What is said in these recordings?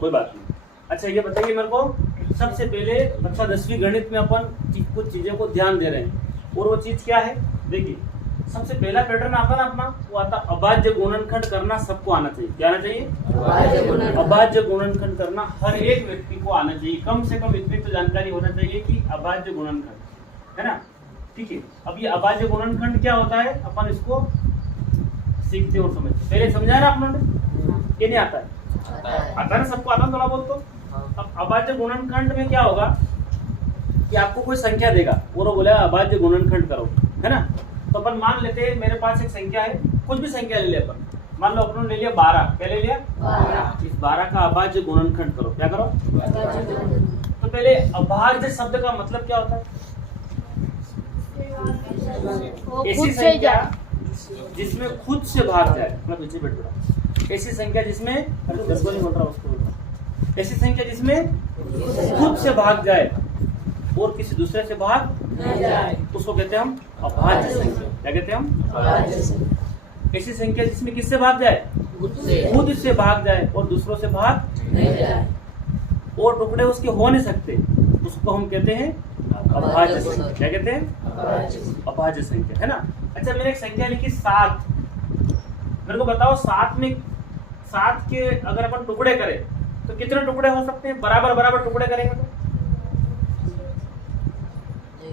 कोई बात नहीं। अच्छा ये बताइए मेरे को, सबसे पहले कक्षा 10वीं गणित में अपन कुछ चीजों को ध्यान दे रहे हैं और वो चीज क्या है। देखिए सबसे पहला पैटर्न आता ना अपना, वो आता अभाज्य गुणनखंड करना सबको आना चाहिए। क्या आना चाहिए? अभाज्य गुणनखंड करना हर एक व्यक्ति को आना चाहिए। कम से कम इतनी तो जानकारी होना चाहिए कि अभाज्य गुणनखंड है ना। ठीक है, अब ये अभाज्य गुणनखंड क्या होता है अपन इसको सीखते और समझते। पहले समझाया ना आपने, ये नहीं आता है? आता है ना, सबको आता है थोड़ा बहुत। तो अब अभाज्य गुणनखंड में क्या होगा कि आपको कोई संख्या देगा और वो बोलेगा अभाज्य गुणनखंड करो, है ना। तो अपन मान लेते हैं मेरे पास एक संख्या है, कुछ भी संख्या ले लिया अपन, मान लो अपन ले लिया 12। क्या ले लिया? 12। इस 12 का अभाज्य गुणनखंड करो। क्या करो? तो पहले अभाज्य शब्द का मतलब क्या होता है? ऐसी संख्या जिसमें खुद से भाग जाए। मैं पीछे बैठ रहा। ऐसी संख्या जिसमें नहीं बोल रहा उसको बोल रहा। ऐसी संख्या जिसमें खुद से भाग जाए और किसी दूसरे से भाग न जाए, उसको कहते हैं हम अभाज्य संख्या। क्या कहते हैं हम? ऐसी संख्या जिसमें किससे भाग जाए? खुद से भाग जाए और दूसरों से भाग नहीं जाए और टुकड़े उसके हो नहीं सकते, उसको हम कहते हैं अभाज्य संख्या। क्या कहते हैं? अभाज्य संख्या, है ना। अच्छा मैंने एक संख्या लिखी 7। मेरे को बताओ 7 के अगर अपन टुकड़े करें तो कितने टुकड़े हो सकते हैं? बराबर बराबर टुकड़े करेंगे तो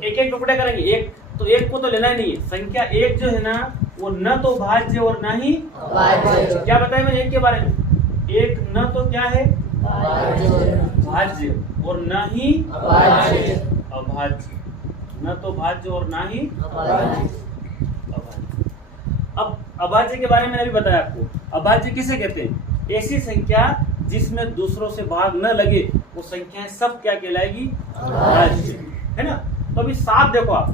एक टुकड़े करेंगे। एक तो एक को तो लेना ही नहीं है। संख्या एक जो है ना वो न तो भाज्य और न ही अभाज्य। क्या बताया मैंने एक के बारे में? एक न तो क्या है? भाज्य और न ही अभाज्य। न तो भाज्य और न ही अभाज्य। अब अभाज्य के बारे में मैंने अभी बताया आपको। अभाज्य किसे कहते हैं? ऐसी संख्या जिसमें दूसरों से भाग न लगे, वो संख्याएं सब क्या कहलाएगी? अभाज्य, है ना। तो अभी 7 देखो आप,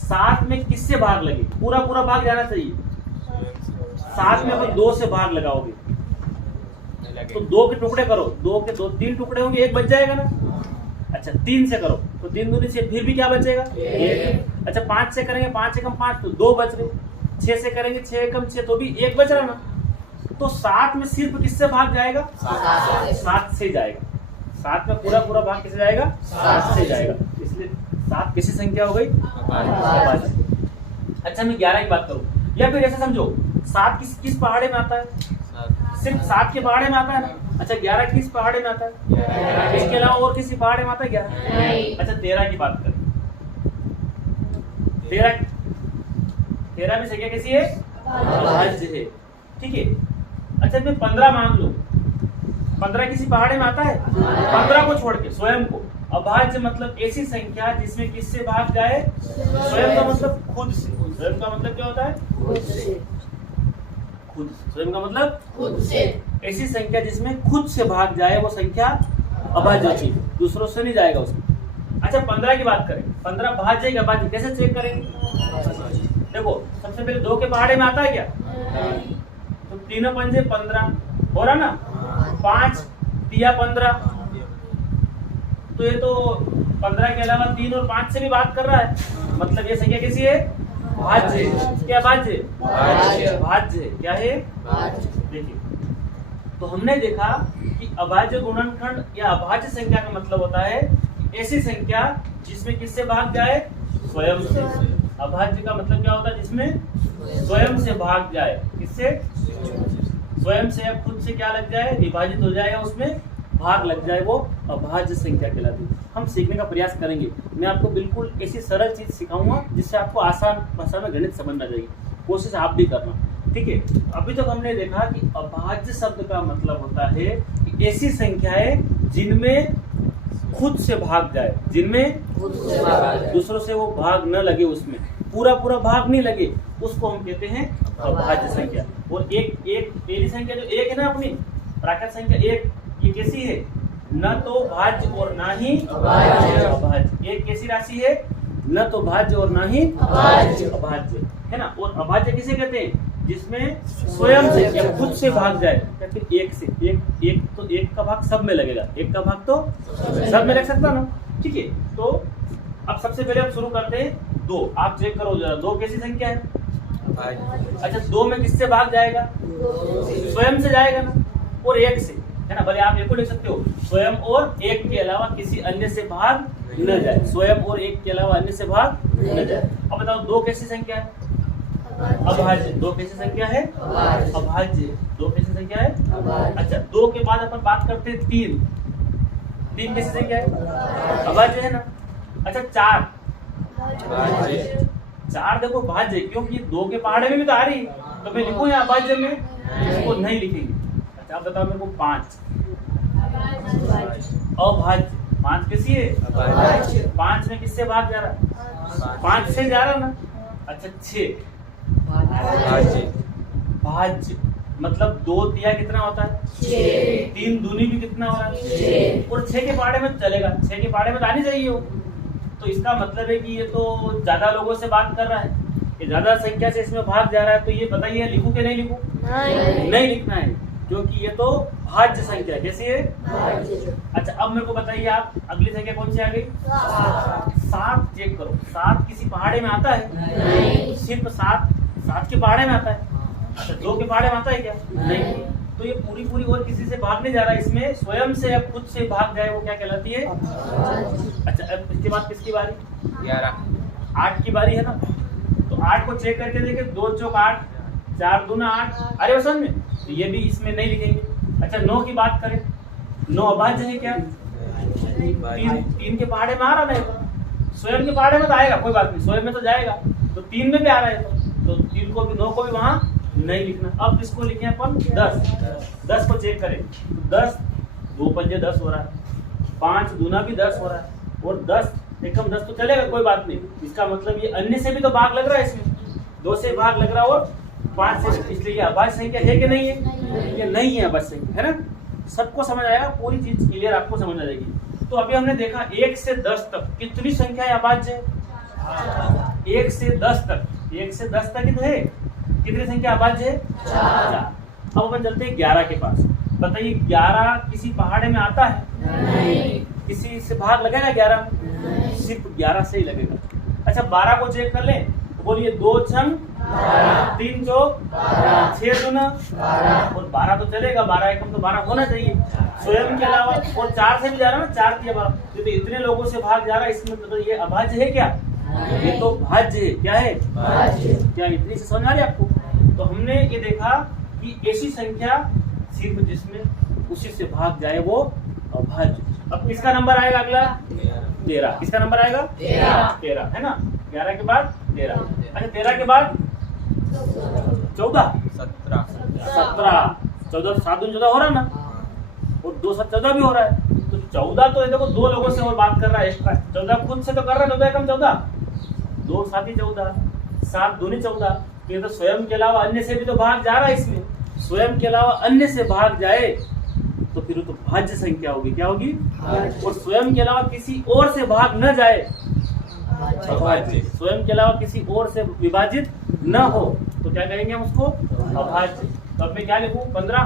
7 में किससे भाग लगे? पूरा पूरा भाग जाना चाहिए। 7 में अगर 2 से भाग लगाओगे तो 2 के टुकड़े करो, 2 के 3 टुकड़े होंगे, एक बच जाएगा ना। अच्छा 3 से करो तो 3 दूनी से फिर भी क्या बचेगा? 1। अच्छा 5 से करेंगे, 5 एकम 5 तो 2 बच गए। 6 से करेंगे 6 एकम 6 तो भी 1 बच रहा ना। तो 7 में सिर्फ किससे भाग जाएगा? 7 से जाएगा। 7 में पूरा पूरा भाग किससे जाएगा? 7 से जाएगा। इसलिए 7 किसी संख्या हो गई? अच्छा मैं 11 की बात करूं, या फिर ऐसा समझो 7 किस पहाड़े में आता है? सिर्फ 7 के पहाड़े में आता है ना। अच्छा 11 किस पहाड़े में आता है? इसके अलावा और किसी पहाड़े में आता है 11? अच्छा 13 की बात करें। 13 में संख्या कैसी है? अभाज्य है। ठीक है। अच्छा मैं 15 मान लो, 15 किसी पहाड़े में आता है? 15 को छोड़ के स्वयं को। अभाज्य मतलब ऐसी संख्या जिसमें किससे भाग जाए? स्वयं का मतलब खुद से। स्वयं का मतलब क्या होता है? खुद से। स्वयं का मतलब खुद से। ऐसी संख्या जिसमें खुद से भाग जाए वो संख्या अभाज्य होती है, दूसरों से नहीं जाएगा उसमें। अच्छा 15 की बात करें, 15 भाज्य या अभाज्य कैसे चेक करेंगे? देखो सबसे पहले 2 के पहाड़े में आता है क्या? तो 3 पंजे 15 हो रहा ना। 5 दिया 15, तो ये तो 15 के अलावा 3 और 5 से भी बात कर रहा है, मतलब ये संख्या कैसी है? भाज्य। क्या भाज्य? भाज्य। क्या है? देखिए तो हमने देखा कि अभाज्य गुणनखंड या अभाज्य संख्या का मतलब होता है ऐसी संख्या जिसमें किससे भाग जाए? स्वयं से। अभाज्य का मतलब क्या होता है? जिसमें स्वयं से भाग जाए। किससे? स्वयं से या खुद से क्या लग जाए? विभाजित हो जाए, उसमें भाग लग जाए, वो अभाज्य संख्या कहलाती है। हम सीखने का प्रयास करेंगे। मैं आपको बिल्कुल ऐसी सरल चीज सिखाऊंगा जिससे आपको आसान भाषा में गणित समझ में जाएगी। कोशिश आप भी करना, ठीक है। अभी तक हमने देखा कि अभाज्य शब्द का मतलब होता है कि ऐसी संख्याएं जिनमें खुद से भाग जाए, जिनमें दूसरों से वो भाग न लगे, उसमें पूरा पूरा भाग नहीं लगे, उसको हम कहते हैं अभाज्य संख्या। और एक पहली संख्या जो 1 है ना अपनी प्राकृत संख्या 1, ये कैसी है? न तो भाज्य और ना ही अभाज्य। एक कैसी राशि है? न तो भाज्य और ना ही अभाज्य, है ना। और अभाज्य किसे कहते हैं? जिसमें स्वयं से या खुद से भाग जाए, या फिर एक से। एक तो एक का भाग सब में लगेगा, एक का भाग तो सब में लग सकता ना। ठीक है, तो अब सबसे पहले हम शुरू करते हैं 2। आप चेक करो जरा, 2 कैसी संख्या है? अच्छा 2 में किससे भाग जाएगा? स्वयं से जाएगा ना। और 1 से है ना। भले आप एक को लिख सकते हो, स्वयं और एक के अलावा किसी अन्य से भाग न जाए, स्वयं और एक के अलावा अन्य से भाग न जाए। अब बताओ दो कैसी संख्या है? अभाज्य। दो कैसी संख्या है? अभाज्य। दो कैसी संख्या है? अच्छा, दो के बाद अपन बात करते हैं तीन। तीन कैसी संख्या है? अभाज्य है ना। अच्छा, चार। चार देखो भाज्य, क्योंकि दो के पहाड़े में भी तो आ रही, तो मैं लिखूं यहाँ अभाज्य में? इसको नहीं लिखेंगे। अच्छा, आप बताओ मेरे को पांच। अभाज्य। पांच कैसी है? पांच में किससे भाग जा रहा? पांच से जा रहा ना। अच्छा, छह भाज्य, मतलब दो तिया कितना होता है? तीन दूनी भी कितना हो रहा है? और छह के पहाड़े में चलेगा, छह के पहाड़े में तो आनी चाहिए हो। तो इसका मतलब है कि ये तो ज्यादा लोगों से बात कर रहा है, ये ज्यादा संख्या से इसमें भाग जा रहा है। तो ये बताइए लिखूं कि नहीं लिखूं? नहीं लिखना है, क्योंकि ये तो भाज्य संख्या। कैसी है? अच्छा, अब मेरे को बताइए आप अगली संख्या कौन सी आ गई? सात। चेक करो, सात किसी पहाड़े में आता है? सिर्फ सात सात के पहाड़े में आता है। अच्छा, दो के पहाड़े में आता है क्या? नहीं। तो ये पूरी पूरी और किसी से भाग नहीं जा रहा, इसमें स्वयं से अब खुद से भाग जाए, वो क्या कहलाती है? अच्छा, अब इसके बाद किसकी बारी? 11। 8 की बारी है ना। तो 8 को चेक करके देखे, 2 चौक 8, 4 दूना 8। अरे वो समझ में, तो ये भी इसमें नहीं लिखेंगे। अच्छा, 9 की बात करें, 9 अभाज्य है क्या? तीन के पहाड़े में आ रहा है, स्वयं के पहाड़े में तो आएगा, कोई बात नहीं, स्वयं में तो जाएगा, तो 3 में भी आ रहा है, तो 3 को भी 9 को भी वहां नहीं लिखना। अब इसको लिखे अपन 10। 10 को चेक करें, 10 2 पंजे 10 हो रहा है, 5 दूना भी 10 हो रहा है, और 10 एकम 10 तो चलेगा, कोई बात नहीं। इसका मतलब ये अन्य से भी तो भाग लग रहा है, इसमें 2 से भाग लग रहा है और 5 से, इसलिए ये अभाज्य संख्या है कि नहीं है? ये नहीं है अभाज्य संख्या, है ना। सबको समझ आएगा, पूरी चीज क्लियर आपको समझ आ जाएगी। तो अभी हमने देखा 1 से 10 तक कितनी संख्या अभाज्य है? 1 से 10 तक, 1 से 10 तक है कितनी संख्या अभाज्य है? 4। अब अपन चलते हैं 11 के पास। बताइए 11 किसी पहाड़े में आता है? नहीं। किसी से भाग लगेगा 11? सिर्फ 11 से ही लगेगा। अच्छा, 12 को चेक कर लें, बोलिए 2 छंग 3 चौक 6 दूना, और 12 तो चलेगा, 12 एकम तो 12 होना चाहिए स्वयं के अलावा, और 4 से भी जा रहा है ना, 4 के 12, तो इतने लोगों से भाग जा रहा है, इसमें तो ये अभाज्य है क्या? ये तो भाज्य है। क्या है? क्या इतनी से समझ आ रही है आपको? तो हमने ये देखा कि ऐसी संख्या सिर्फ जिसमें उसी से भाग जाए वो अभाज्य। अब किसका नंबर आएगा अगला? 13। किसका नंबर आएगा? 13 है ना। 11 के बाद 13। अच्छा, 13 के बाद 14 17 14 7 दूनी 14 हो रहा है ना, और 2 7 14 भी हो रहा है। तो 14 तो देखो 2 लोगों से और बात कर रहा है एक्स्ट्रा। 14 खुद से तो कर रहा है, 14 एकम 14, 2 7 ही 14, 7 दूनी 14। ये तो स्वयं के अलावा अन्य से भी तो भाग जा रहा है, इसमें स्वयं के अलावा अन्य से भाग जाए तो फिर तो भाज्य संख्या होगी। क्या होगी? और स्वयं के अलावा किसी और से भाग न जाए, अभाज्य। स्वयं के अलावा किसी और से विभाजित न हो तो क्या कहेंगे हम उसको? अभाज्य। तो अब मैं क्या लिखूं? 15।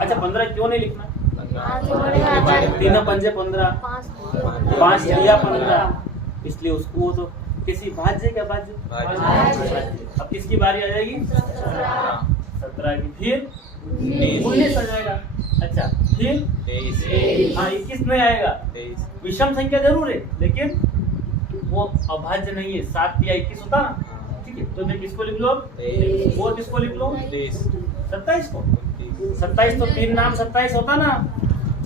अच्छा, 15 क्यों नहीं लिखना? 3 पंजे 15, 5 लिया 15, इसलिए उसको तो किसी भाज्य क्या भाज्य? अब किसकी बारी आ जाएगी? 17 की, फिर 19 आ जाएगा। अच्छा, फिर 23। हाँ, 21 नहीं आएगा। विषम संख्या जरूर है, लेकिन वो अभाज्य नहीं है। 7 या 21 होता ना, ठीक है। तो मैं किसको लिख लो अब? वो किसको लिख लो? 27 को। 27 तो 3 नाम 27 होता ना,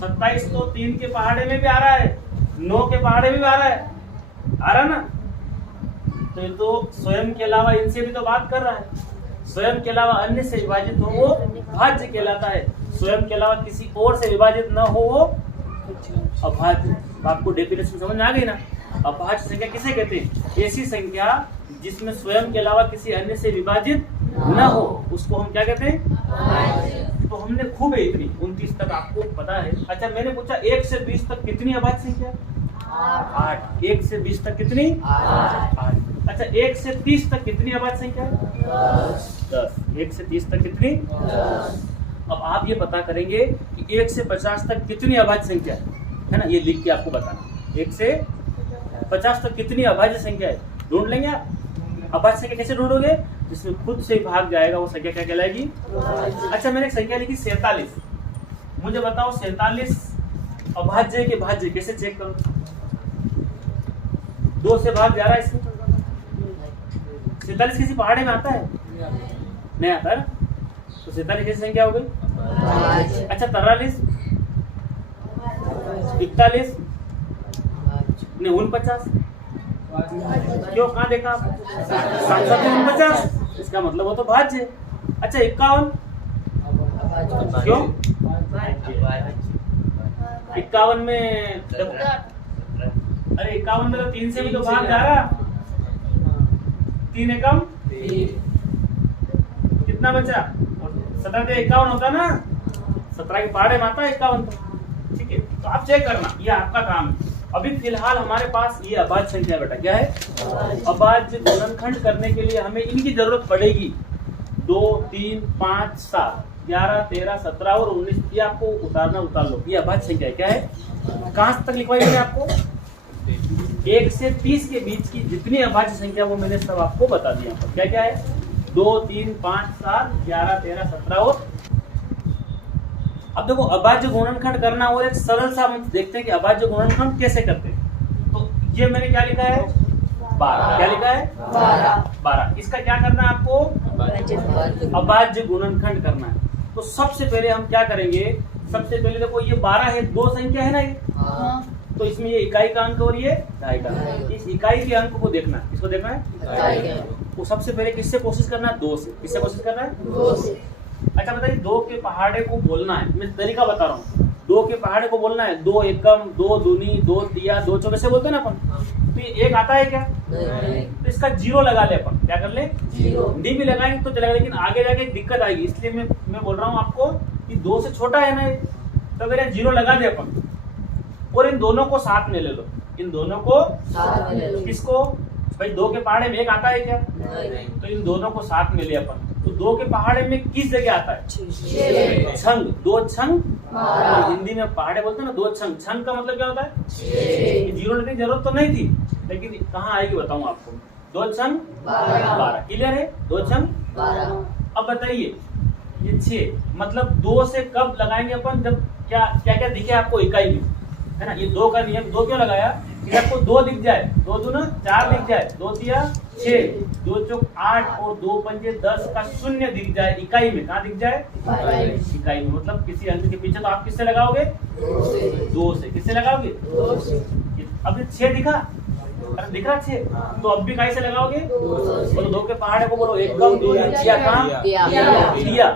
27 तो 3 के पहाड़े में भी आ रहा है, 9 के पहाड़े में भी आ रहा है, आ रहा ना। तो ये तो स्वयं के अलावा इनसे भी तो बात कर रहा है, स्वयं के अलावा अन्य से विभाजित हो वो भाज्य कहलाता है, स्वयं के अलावा किसी और से विभाजित न हो वो अभाज्य। आपको डेफिनेशन समझ में आ गई ना? अभाज्य संख्या किसे कहते हैं? ऐसी संख्या जिसमें स्वयं के अलावा किसी अन्य से विभाजित न हो, उसको हम क्या कहते हैं? तो हमने खूब है इतनी 29 तक आपको पता है। अच्छा, मैंने पूछा 1 से 20 तक कितनी अभाज्य संख्या? 8। 1 से 20 तक कितनी? 8। अच्छा, 1 से 30 तक कितनी अभाज्य संख्या है? 10। 1 से 30 तक कितनी? 10। अब आप ये पता करेंगे कि 1 से 50 तक कितनी अभाज्य संख्या है ना, ये लिख के आपको बताना। 1 से 50 तक कितनी अभाज्य संख्या है ढूंढ लेंगे आप। अभाज्य संख्या कैसे ढूंढोगे? जिसमें खुद से भाग जाएगा वो संख्या क्या कहलाएगी? अच्छा, मैंने एक संख्या लिखी 47। मुझे बताओ 47 अभाज्य के भाज्य कैसे चेक करूं? 2 से भाग जा रहा है इसमें। 47 किसी पहाड़े में आता है? नहीं आता है ना। तो 47 कैसी संख्या हो गई? अच्छा 43, 41, 49, क्यों कहाँ देखा आप? 49, इसका मतलब वो तो भाज्य है। अच्छा 51, क्यों? 51 में अरे 51 में तो 3 से भी तो भाग जा रहा। 3 एकम कितना बचा? 17 से 51 होता ना। 17 के पहाड़े में आता है 51। ठीक है, तो आप चेक करना, ये आपका काम है। अभी फिलहाल हमारे पास ये अभाज्य संख्या बेटा क्या है? अभाज्य गुणनखंड करने के लिए हमें इनकी जरूरत पड़ेगी। 2, 3, 5, 7, 11, 13, 17 और 19। ये आपको उतारना उतार लो। ये अभाज्य संख्या क्या है? कहां तक लिखवाई मैंने आपको? 1 से 30 के बीच की जितनी अभाज्य संख्या वो मैंने सब आपको बता दिया। क्या क्या है? 2, 3, 5, 7, 11, 13, 17 और अब देखो अभाज्य गुणनखंड करना और एक सरल सा हम देखते हैं कि अभाज्य गुणनखंड कैसे करते हैं। तो ये मैंने क्या लिखा है? 12। क्या लिखा है? 12। इसका क्या करना है आपको? अभाज्य गुणनखंड करना है। तो सबसे पहले हम क्या करेंगे? सबसे पहले देखो ये 12 है, 2 संख्या है ना ये। तो इसमें ये इकाई का अंक और ये ढाई का अंक। इस इकाई के अंक को देखना है। किसको देखना है? तो सबसे पहले किससे कोशिश करना है? 2 से। किससे कोशिश करना है? 2 से। अच्छा बताइए 2 के पहाड़े को बोलना है। मैं तरीका बता रहा हूँ। 2 के पहाड़े को बोलना है 2 एकम, 2 दूनी, 2 तिया, 2 चौके से बोलते हैं ना अपन। तो ये 1 आता है क्या? तो इसका 0 लगा ले अपन। क्या कर ले? 0। डी भी लगाएंगे तो चलेगा, लेकिन आगे जाके दिक्कत आएगी। इसलिए मैं बोल रहा हूँ आपको कि 2 से छोटा है ना ये, तो अगर 0 लगा दे अपन और इन दोनों को साथ में ले लो। इन दोनों को साथ में ले लो। किसको? भाई 2 के पहाड़े में 1 आता है क्या? नहीं। तो इन दोनों को साथ में ले अपन। तो 2 के पहाड़े में किस जगह आता है? छंग। 2 छंग। हिंदी में पहाड़े बोलते हैं ना, 2 छंग। छंग का मतलब क्या होता है? 0 लगने की जरूरत तो नहीं थी, लेकिन कहाँ आएगी बताऊं आपको। 2 छंग 12। क्लियर है? 2 छंग 12। अब बताइए ये 6 मतलब 2 से कब लगाएंगे अपन? जब क्या क्या क्या दिखे आपको इकाई में, है ना। ये 2 का नियम। 2 क्यों लगाया? कि आपको 2 दिख जाए, 2 दूना 4 दिख जाए, 2 तिया 6, 2 चौक 8 और 2 पंजे 10 का 0 दिख जाए इकाई में। कहाँ दिख जाए? इकाई में। मतलब किसी अंक के पीछे तो आप किससे लगाओगे? 2 से। किससे लगाओगे? 2 से। अब 6 दिखा? अरे दिख रहा 6, तो अब भी इकाई से लगाओगे। बोलो 2 के पहाड़े को बोलो एकम, 2 तिया। कहाँ? तिया।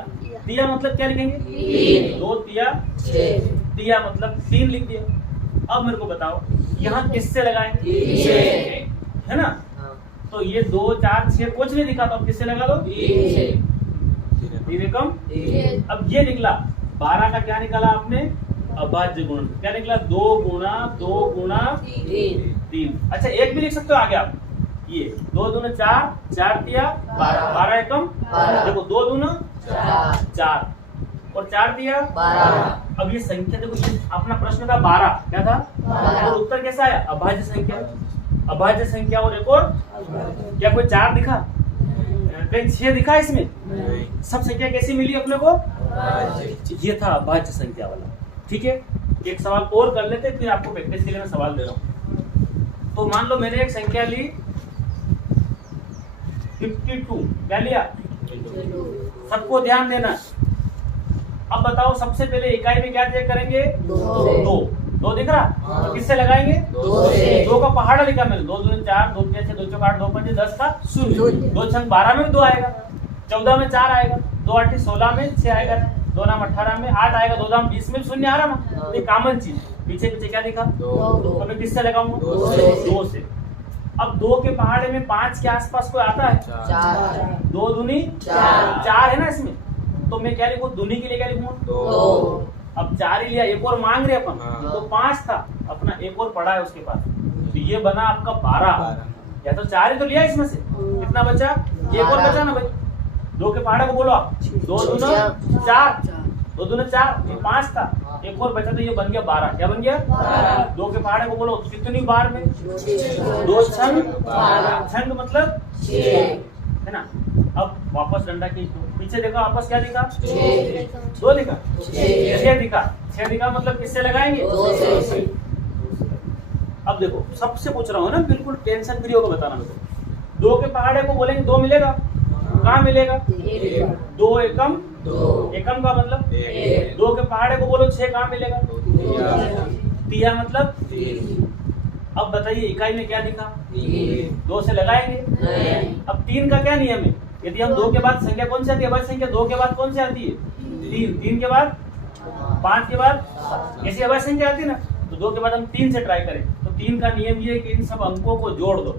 तिया मतलब क्या लिखेंगे? 2 तिया 6। तिया मतलब 3 लिख दिया। अब मेरे को बताओ यहाँ किससे लगाएंगे? है ना। तो ये 2, 4, 6 कुछ नहीं दिखा, तो अब किससे लगा दो? 3 एकम। अब ये निकला 12 का क्या निकाला आपने? अभाज्य गुणन। क्या निकला? 2 गुणा 2 गुणा 3। अच्छा 1 भी लिख सकते हो आगे आप। ये 2 दूना 4, 4 तिया 12, 12 एकम। देखो 2 दूना 4 और 4 दिया 12। अब ये संख्या देखो, ये अपना प्रश्न था 12। क्या था? 12। और उत्तर कैसा आया? अभाज्य संख्या। अभाज्य संख्या और एक और क्या कोई 4 दिखा? कहीं 6 दिखा इसमें? सब संख्या कैसी मिली अपने को? ये था अभाज्य संख्या वाला। ठीक है, एक सवाल और कर लेते, फिर आपको प्रैक्टिस के लिए मैं सवाल दे रहा हूँ। तो मान लो मैंने एक संख्या ली 52। क्या लिया? सबको ध्यान देना। अब बताओ सबसे पहले इकाई में क्या चेक करेंगे? 2 दिख रहा? तो किससे लगाएंगे? 2 का पहाड़ा लिखा मैंने। 2 दूनी 4, 2 तिया 6, 2 चौक 8, 2 पंजे 10 का 0। 2 छंग 12 में 2 आएगा, 14 में 4 आएगा, 2 8 16 में 6 आएगा, 2 9 18 में 8 आएगा, 2 दाम 20 में 0 आ रहा ना। ये कॉमन चीज। पीछे पीछे क्या दिखा? 2। अब किससे लगाऊंगा? 2 से। अब 2 के पहाड़े में 5 के आसपास कोई आता है? 4। 2 दूनी 4 है ना इसमें, तो मैं क्या लिखूं? दूनी के लिए क्या लिखूं? 2। अब 4 ही लिया, एक और मांग रहे अपन, तो 5 था अपना, एक और पड़ा है उसके पास, तो ये बना आपका 12। या तो 4 ही तो लिया इसमें से, कितना बचा? एक और बचा ना भाई। 2 के पहाड़े को बोलो आप, 2 दूना 4, 2 दूना 4, ये 5 था, एक और बचा तो ये बन गया 12। क्या बन गया? 2 के पहाड़े को बोलो कितनी बार में? 2 छंग 12। छंग मतलब 6 है ना। अब वापस डंडा खींच दो। पीछे देखो आपस क्या दिखा, 2 दिखा, 6 दिखा। 6 दिखा मतलब किससे लगाएंगे, 2 से। अब देखो सबसे पूछ रहा हूँ ना, बिल्कुल टेंशन फ्री होकर बताना मेरे को। 2 के पहाड़े को बोलेंगे 2 मिलेगा, कहाँ मिलेगा, 2 एकम, एकम का मतलब 2 के पहाड़े को बोलो 6 कहाँ मिलेगा, तिया मतलब। अब बताइए इकाई में क्या दिखा, 2 से लगाएंगे। अब 3 का क्या नियम है, यदि हम 2 के बाद संख्या कौन सी आती है, अभाज्य संख्या 2 के बाद कौन सी आती है, 3, 3 के बाद 5 के बाद ऐसी अभाज्य संख्या आती है ना, तो 2 के बाद हम 3 से ट्राई करें। तो 3 का नियम ये है कि इन सब अंकों को जोड़ दो,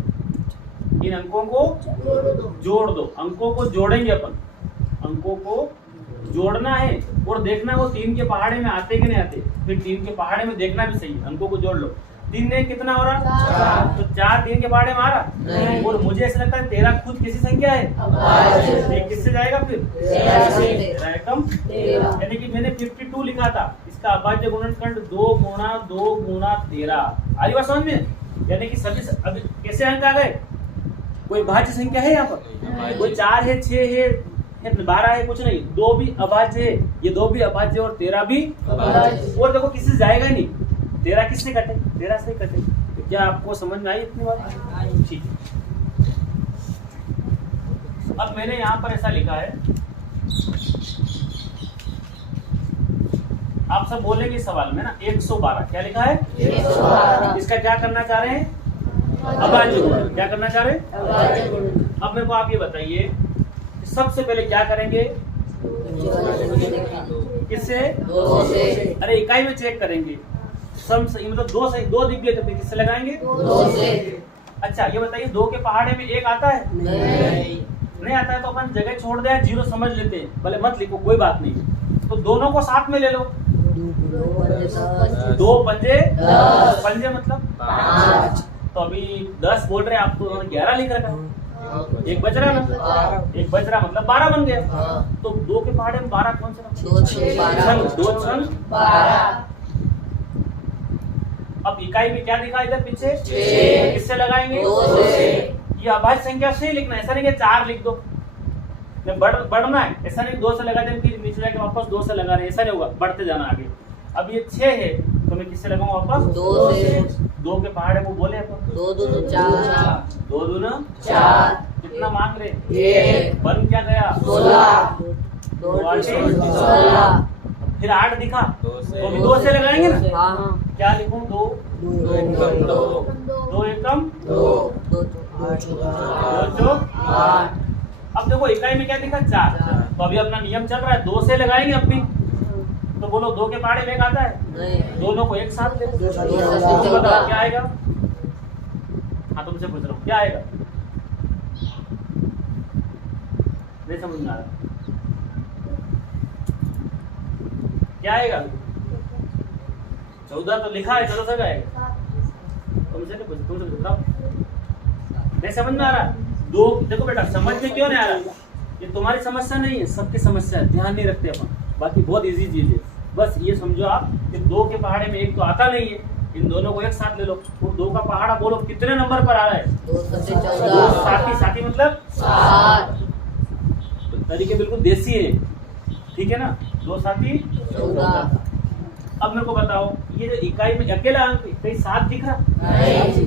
इन अंकों को जोड़ दो। अंकों को जोड़ेंगे अपन, अंकों को जोड़ना है और देखना वो 3 के पहाड़े में आते कि नहीं आते। फिर 3 के पहाड़े में देखना भी सही है, अंकों को जोड़ लो। 3 ने कितना हो रहा, 4, तो 4 3 के पहाड़े में आ रहा। और मुझे ऐसा लगता है 13 खुद किसी संख्या है, ये किससे जाएगा फिर, 13 एकम। यानी कि मैंने 52 लिखा था, इसका अभाज्य गुणनखंड 2 गुणा 2 गुणा 13। आई बात समझ में, यानी कि सभी अभी कैसे अंक आ गए, कोई भाज्य संख्या है यहाँ पर, कोई 4 है, 6 है, 12 है, कुछ नहीं। 2 भी अभाज्य है, ये 2 भी अभाज्य और 13 भी अभाज्य। और देखो किसी से जाएगा ही नहीं, 13 किससे कटे, 13 से कटे। तो क्या आपको समझ में आई इतनी बात, ठीक है। अब मैंने यहाँ पर ऐसा लिखा है, आप सब बोलेंगे सवाल में ना 112, क्या लिखा है 112। इसका क्या करना चाह रहे हैं, अभाज्य गुणन। क्या करना चाह रहे हैं, अभाज्य गुणन। अब मेरे को आप ये बताइए, सबसे पहले क्या करेंगे, किससे, 2 से। अरे इकाई में चेक करेंगे, सम मतलब 2 से 2 दिख गए तो फिर किससे लगाएंगे, 2 से। अच्छा ये बताइए 2 के पहाड़े में 1 आता है, नहीं आता है तो अपन जगह छोड़ दे, 0 समझ लेते हैं, भले मत लिखो कोई बात नहीं। तो दोनों को साथ में ले लो, 2 पंजे 10, पंजे मतलब 5। तो अभी 10 बोल रहे हैं, आपको 11 लिख रखा है, एक बच रहा ना, एक बच रहा मतलब 12 बन गया। तो 2 के पहाड़े में 12 कौन सा, 2 6 12। अब इकाई में क्या दिखा इधर पीछे, 6, किससे लगाएंगे, 2 से। ये अभाज्य संख्या से ही लिखना है, ऐसा नहीं कि 4 लिख दो, बढ़ना है, ऐसा नहीं 2 से लगा दें फिर नीचे जाके वापस 2 से लगा रहे, ऐसा नहीं होगा, बढ़ते जाना आगे। अब ये 6 है तो मैं किससे लगाऊं वापस, 2 से। 2 के पहाड़े को बोले अपन 2 दूनी 4, 2 दूना 4। कितना मांग रहे, 1 बन क्या गया, 16, 2 8 16। फिर 8 दिखा तो अभी 2 से लगाएंगे ना, हाँ। क्या लिखूं, 2 एकम 2 एकम 2 2 चौक 8। अब देखो इकाई में क्या दिखा, 4। तो अभी अपना नियम चल रहा है, 2 से लगाएंगे अब भी। तो बोलो 2 के पहाड़े में 1 आता है, नहीं, दोनों को एक साथ ले लो। 2 से तो बताओ 14। क्या आएगा, हाँ तुमसे पूछ रहा हूँ क्या आएगा, नहीं समझ में आ रहा, क्या आएगा, 14 तो लिखा है, 14 से आएगा, तुमसे नहीं पूछ, तुमसे बताओ, नहीं समझ में आ रहा। 2 देखो बेटा, समझ में क्यों नहीं आ रहा, ये तुम्हारी समस्या नहीं है, सबकी समस्या है, ध्यान नहीं रखते अपन, बाकी बहुत इजी चीज है। बस ये समझो आप कि 2 के पहाड़े में 1 तो आता नहीं है, इन दोनों को एक साथ ले लो। तो 2 का पहाड़ा बोलो कितने नंबर पर आ रहा है, 2 से 14। साथी साथी मतलब 7। तरीके बिल्कुल देसी है, ठीक है ना, 2 साथी 14। अब मेरे को बताओ, ये जो इकाई में अकेला अंक कहीं 7 दिख रहा, नहीं,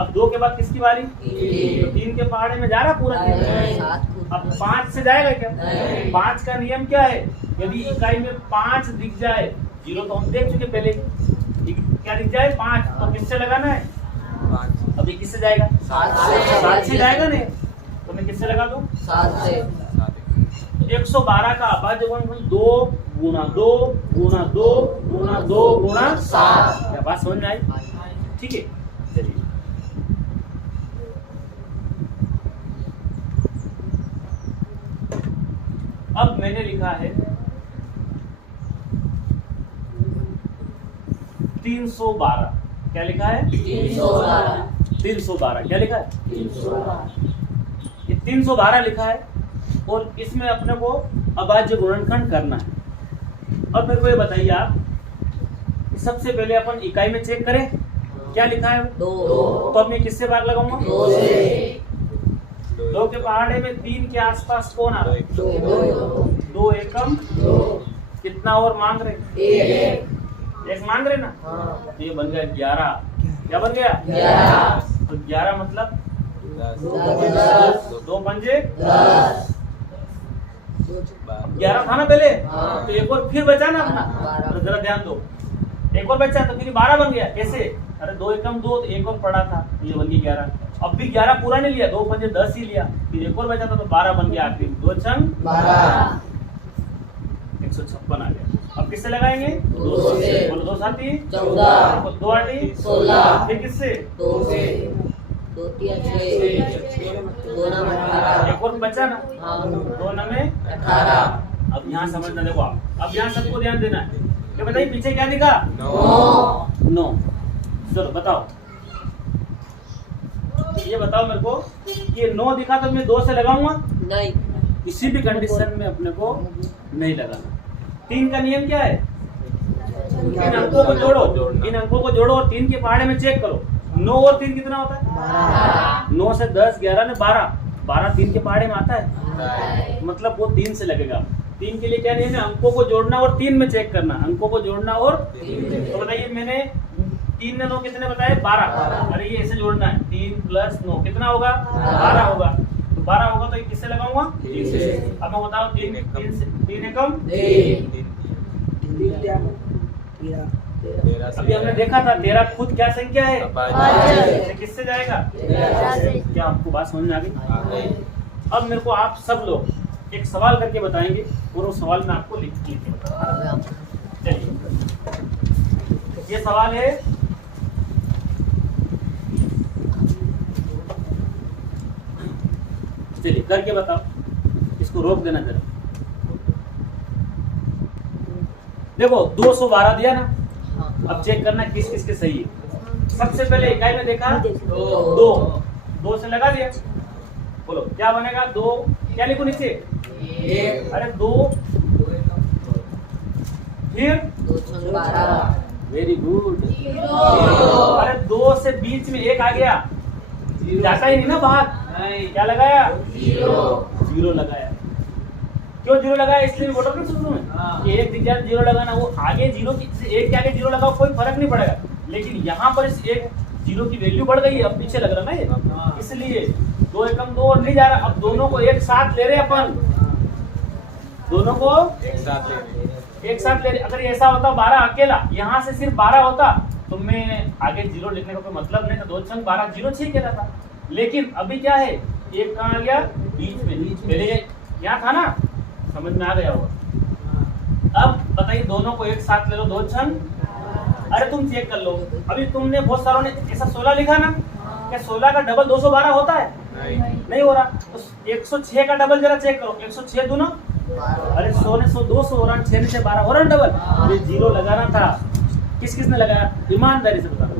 अब 2 के बाद किसकी बारी, 3। तो 3 के पहाड़े में जा रहा पूरा, नहीं, 7 अब 5 से जाएगा क्या, नहीं। 5 का नियम क्या है, यदि इकाई में 5 दिख जाए, 0 तो हम देख चुके पहले, क्या दिख जाए 5, तो किससे लगाना है, अभी किससे जाएगा, 7 से जाएगा नहीं, तो मैं किससे लगा दूं, 7 से। 112 का अभाज्य गुणनखंड 2 गुणा 2 गुणा 2 गुणा 2 गुणा 7। क्या बात समझ में आई, ठीक है, चलिए। अब मैंने लिखा है 312, क्या लिखा है 312। 312, क्या लिखा है 312। ये 312 लिखा है, और इसमें अपने को अभाज्य गुणनखंड करना है। अब मेरे को ये बताइए आप, सबसे पहले अपन इकाई में चेक करें क्या लिखा है, 2। तो अब मैं किससे भाग लगाऊंगा, 2 से। दो के पहाड़े में 3 के आसपास कौन आ रहा है? 2 एकम कितना और मांग रहे? एक मांग रहे ना, तो ये बन गया 11। क्या बन गया? 11। तो 11 मतलब 2 पंजे 11 था ना पहले, तो एक और फिर बचा ना अपना, तो जरा ध्यान दो, एक और बचा तो फिर 12 बन गया। कैसे? अरे 2 एकम 2, एक और पड़ा था, ये बन गया 11। अब भी 11 पूरा नहीं लिया, 2 पंजे 10 ही लिया, फिर एक और बचा था तो 12 बन गया आखिर। 2 छंग 12। 156 आ गया। अब किससे लगाएंगे? 2 से। बोलो 2 साथी 14। 2 आठी 16। फिर किससे? 2 से। 2 3 6। 2 9 18। एक और बचा ना, 2 9 में 18। अब यहाँ समझना, देखो आप अब यहाँ सबको ध्यान देना है। ये बताइए पीछे क्या दिखा? 9। चलो बताओ, ये बताओ मेरे को, ये 9 दिखा तो मैं 2 से लगाऊंगा? नहीं। किसी भी कंडीशन में अपने को नहीं लगाना। 3 का नियम क्या है? इन अंकों को जोड़ो, इन अंकों को जोड़ो और 3 के पहाड़े में चेक करो। 9 और 3 कितना होता है? 9 से 10, 11 ने 12। 12 3 के पहाड़े में आता है, मतलब वो 3 से लगेगा। 3 के लिए क्या नियम है? अंकों को जोड़ना और 3 में चेक करना, अंकों को जोड़ना और। तो बताइए मैंने 3 ने 9 कितने बताए? 12। अरे ये ऐसे जोड़ना है, 3 + 9 कितना होगा? 12 होगा। तो 12 होगा तो ये किससे लगाऊंगा? 3 से। अब मैं बताओ 3 एकम। अभी हमने देखा था 13 खुद क्या संख्या है? ये किससे जाएगा? क्या आपको बात समझ में आ गई? अब मेरे को आप सब लोग एक सवाल करके बताएंगे और उस सवाल में आपको लिख के बताना। चलिए, ये सवाल है, चलिए करके बताओ, इसको रोक देना जरा। देखो 212 दिया ना, अब चेक करना किस किस के सही है। सबसे पहले इकाई में देखा 2 से लगा दिया, बोलो क्या बनेगा? 2 क्या लिखो नीचे? 1। अरे 2 फिर 2 छंग 12। Very good. अरे 2 से बीच में 1 आ गया, जाता ही नहीं ना बाहर, क्या लगाया? 0 लगाया। क्यों 0 लगाया? इसलिए बोल रहा हूँ शुरू में कि 1 दिख जाए 0 लगाना, वो आगे 0 की 1 के आगे 0 लगाओ कोई फर्क नहीं पड़ेगा, लेकिन यहाँ पर इस 1 0 की वैल्यू बढ़ गई है, अब पीछे लग रहा ना ये, इसलिए 2 एकम 2 और नहीं जा रहा। अब दोनों को एक साथ ले रहे अपन, दोनों को एक साथ ले रहे। अगर ऐसा होता 12 अकेला, यहाँ से सिर्फ 12 होता तो मैं आगे 0 लिखने का कोई मतलब नहीं था, 2 छंग 12 0 6 कह रहा था। लेकिन अभी क्या है? 1 कहाँ आ गया? बीच में। पहले यहाँ था ना, समझ में आ गया होगा। अब बताइए दोनों को एक साथ ले लो, 2 छंग। अरे तुम चेक कर लो, अभी तुमने बहुत सारों ने ऐसा 16 लिखा ना, क्या 16 का डबल 212 होता है? नहीं हो रहा। तो 106 का डबल जरा चेक करो, 106 दूना, अरे 100 ने 100 200 हो रहा, 6 ने 6 12 हो रहा डबल। ये 0 लगाना था। किस किस ने लगाया? ईमानदारी से बता दो।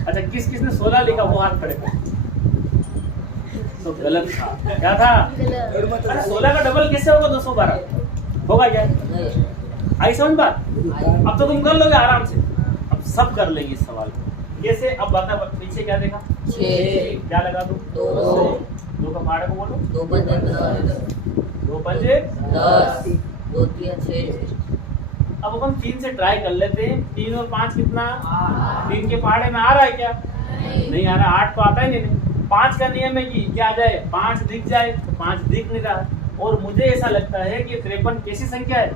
अच्छा किस किस ने 16 लिखा वो हाथ खड़े कर, तो गलत था। क्या था? अरे 16 का डबल कैसे होगा? 212 होगा क्या? आई समझ बात? अब तो तुम कर लोगे आराम से, अब सब कर लेंगे इस सवाल को। कैसे? अब बता, पीछे क्या देखा? 6। क्या लगा दूं? 2 का पहाड़े को बोलो। 2 पंजे 10। 2 पंजे 10। 2 3 6। अब अपन 3 से ट्राई कर लेते हैं। 3 और 5 कितना? 3 के पहाड़े में आ रहा है क्या? नहीं आ रहा। 8 तो आता ही नहीं। 5 का नियम है कि क्या आ जाए? 5 दिख जाए, तो 5 दिख नहीं रहा। और मुझे ऐसा लगता है कि 53 कैसी संख्या है?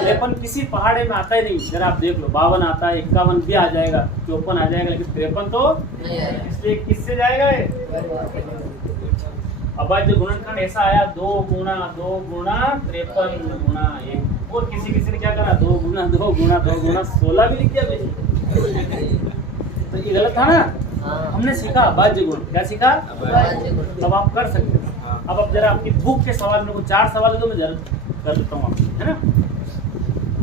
53 किसी पहाड़े में आता ही नहीं। जरा आप देख लो, 52 आता है, 51 भी आ जाएगा, 54 आ जाएगा, लेकिन 53 तो इसलिए किससे जाएगा ये? अब आज जो गुणनखंड ऐसा आया 2 गुणा 53 गुणा 1, और किसी ने क्या करा 2 गुणा 16 भी लिख दिया बेटी। तो ये गलत था ना। हमने सीखा अभाज्य गुण। क्या सीखा? अब आप कर सकते हैं। अब जरा आपकी बुक के सवाल में कुछ 4 सवाल तो मैं जरूर कर देता हूँ, है ना?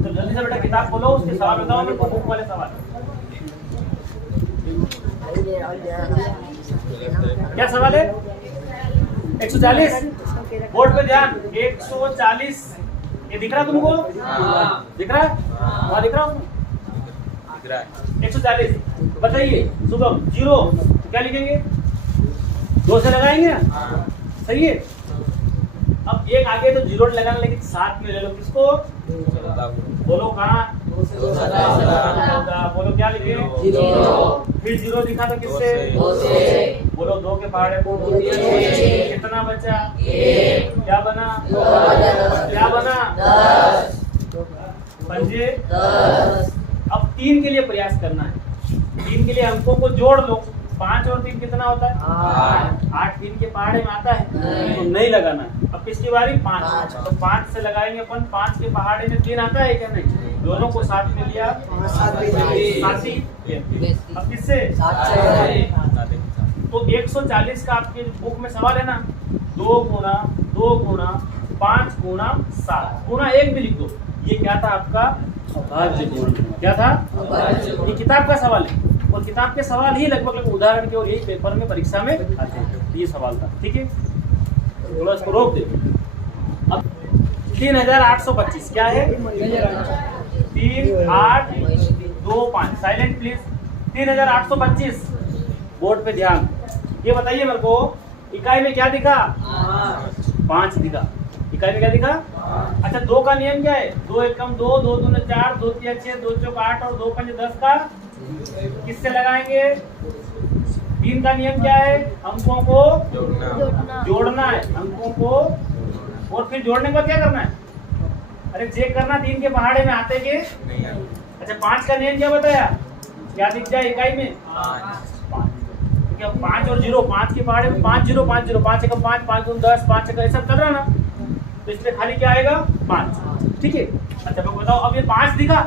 तो जल्दी से बेटा किताब खोलो, उसके सवाल बताओ मेरे को, बुक वाले सवाल। क्या सवाल है? 140। बोर्ड पे ध्यान। 140 ये दिख रहा तुमको? दिख रहा है? वहाँ दिख रहा हूँ? 140 बताइए। शुभम 0 क्या लिखेंगे? 2 से लगाएंगे ना? सही है। अब एक आगे तो जीरो लगाना, लेकिन साथ में ले लो किसको, बोलो कहाँ, बोलो क्या लिखे, फिर जीरो दिखा तो किससे, बोलो 2 के पहाड़े को कितना बचा, क्या बना, क्या बना, पंजे। अब 3 के लिए प्रयास करना है। 3 के लिए अंकों को जोड़ लो, 5 और 3 कितना होता है, 8 3 के पहाड़े में आता है, तो नहीं लगाना है। अब किसकी बारी, 5, तो 5 से लगाएंगे अपन, 5 के पहाड़े में 3 आता है क्या, नहीं, दोनों को साथ में लिया, साथी। अब किससे, तो 140 का आपके बुक में सवाल है ना, 2 गुना 5 गुना 7 गुना 1 भी लिख दो। ये क्या था आपका, अभाज्य गुण। क्या था, ये किताब का सवाल है, और किताब के सवाल ही लगभग उदाहरण के और यही पेपर में परीक्षा में आते हैं। ये सवाल था, ठीक है, थोड़ा इसको रोक दे। अब 3825 क्या है, 3 8 2 5, साइलेंट प्लीज। 3825 बोर्ड पे ध्यान। ये बताइए मेरे को, इकाई में क्या दिखा, 5 दिखा। इकाई में क्या दिखा, अच्छा 2 का नियम क्या है, 2 एकम 2, 2 दूने 4, 2 तिया 6, 2 चौक 8 और 2 पंजे 10 का किससे लगाएंगे। 3 का नियम क्या है, अंकों को जोड़ना है, अंकों को, और फिर जोड़ने के बाद क्या करना है, अरे चेक करना 3 के पहाड़े में आते के नहीं आते। अच्छा 5 का नियम क्या बताया, क्या दिख जाए इकाई में, 5। 5 और 0, 5 के पहाड़े में 5 0 5 0, 5 एकम 5, 5 दून 10, 5 एकम ऐसा कर रहा ना, तो इसलिए खाली क्या आएगा, 5, ठीक है। अच्छा मैं बताओ, अब ये 5 दिखा,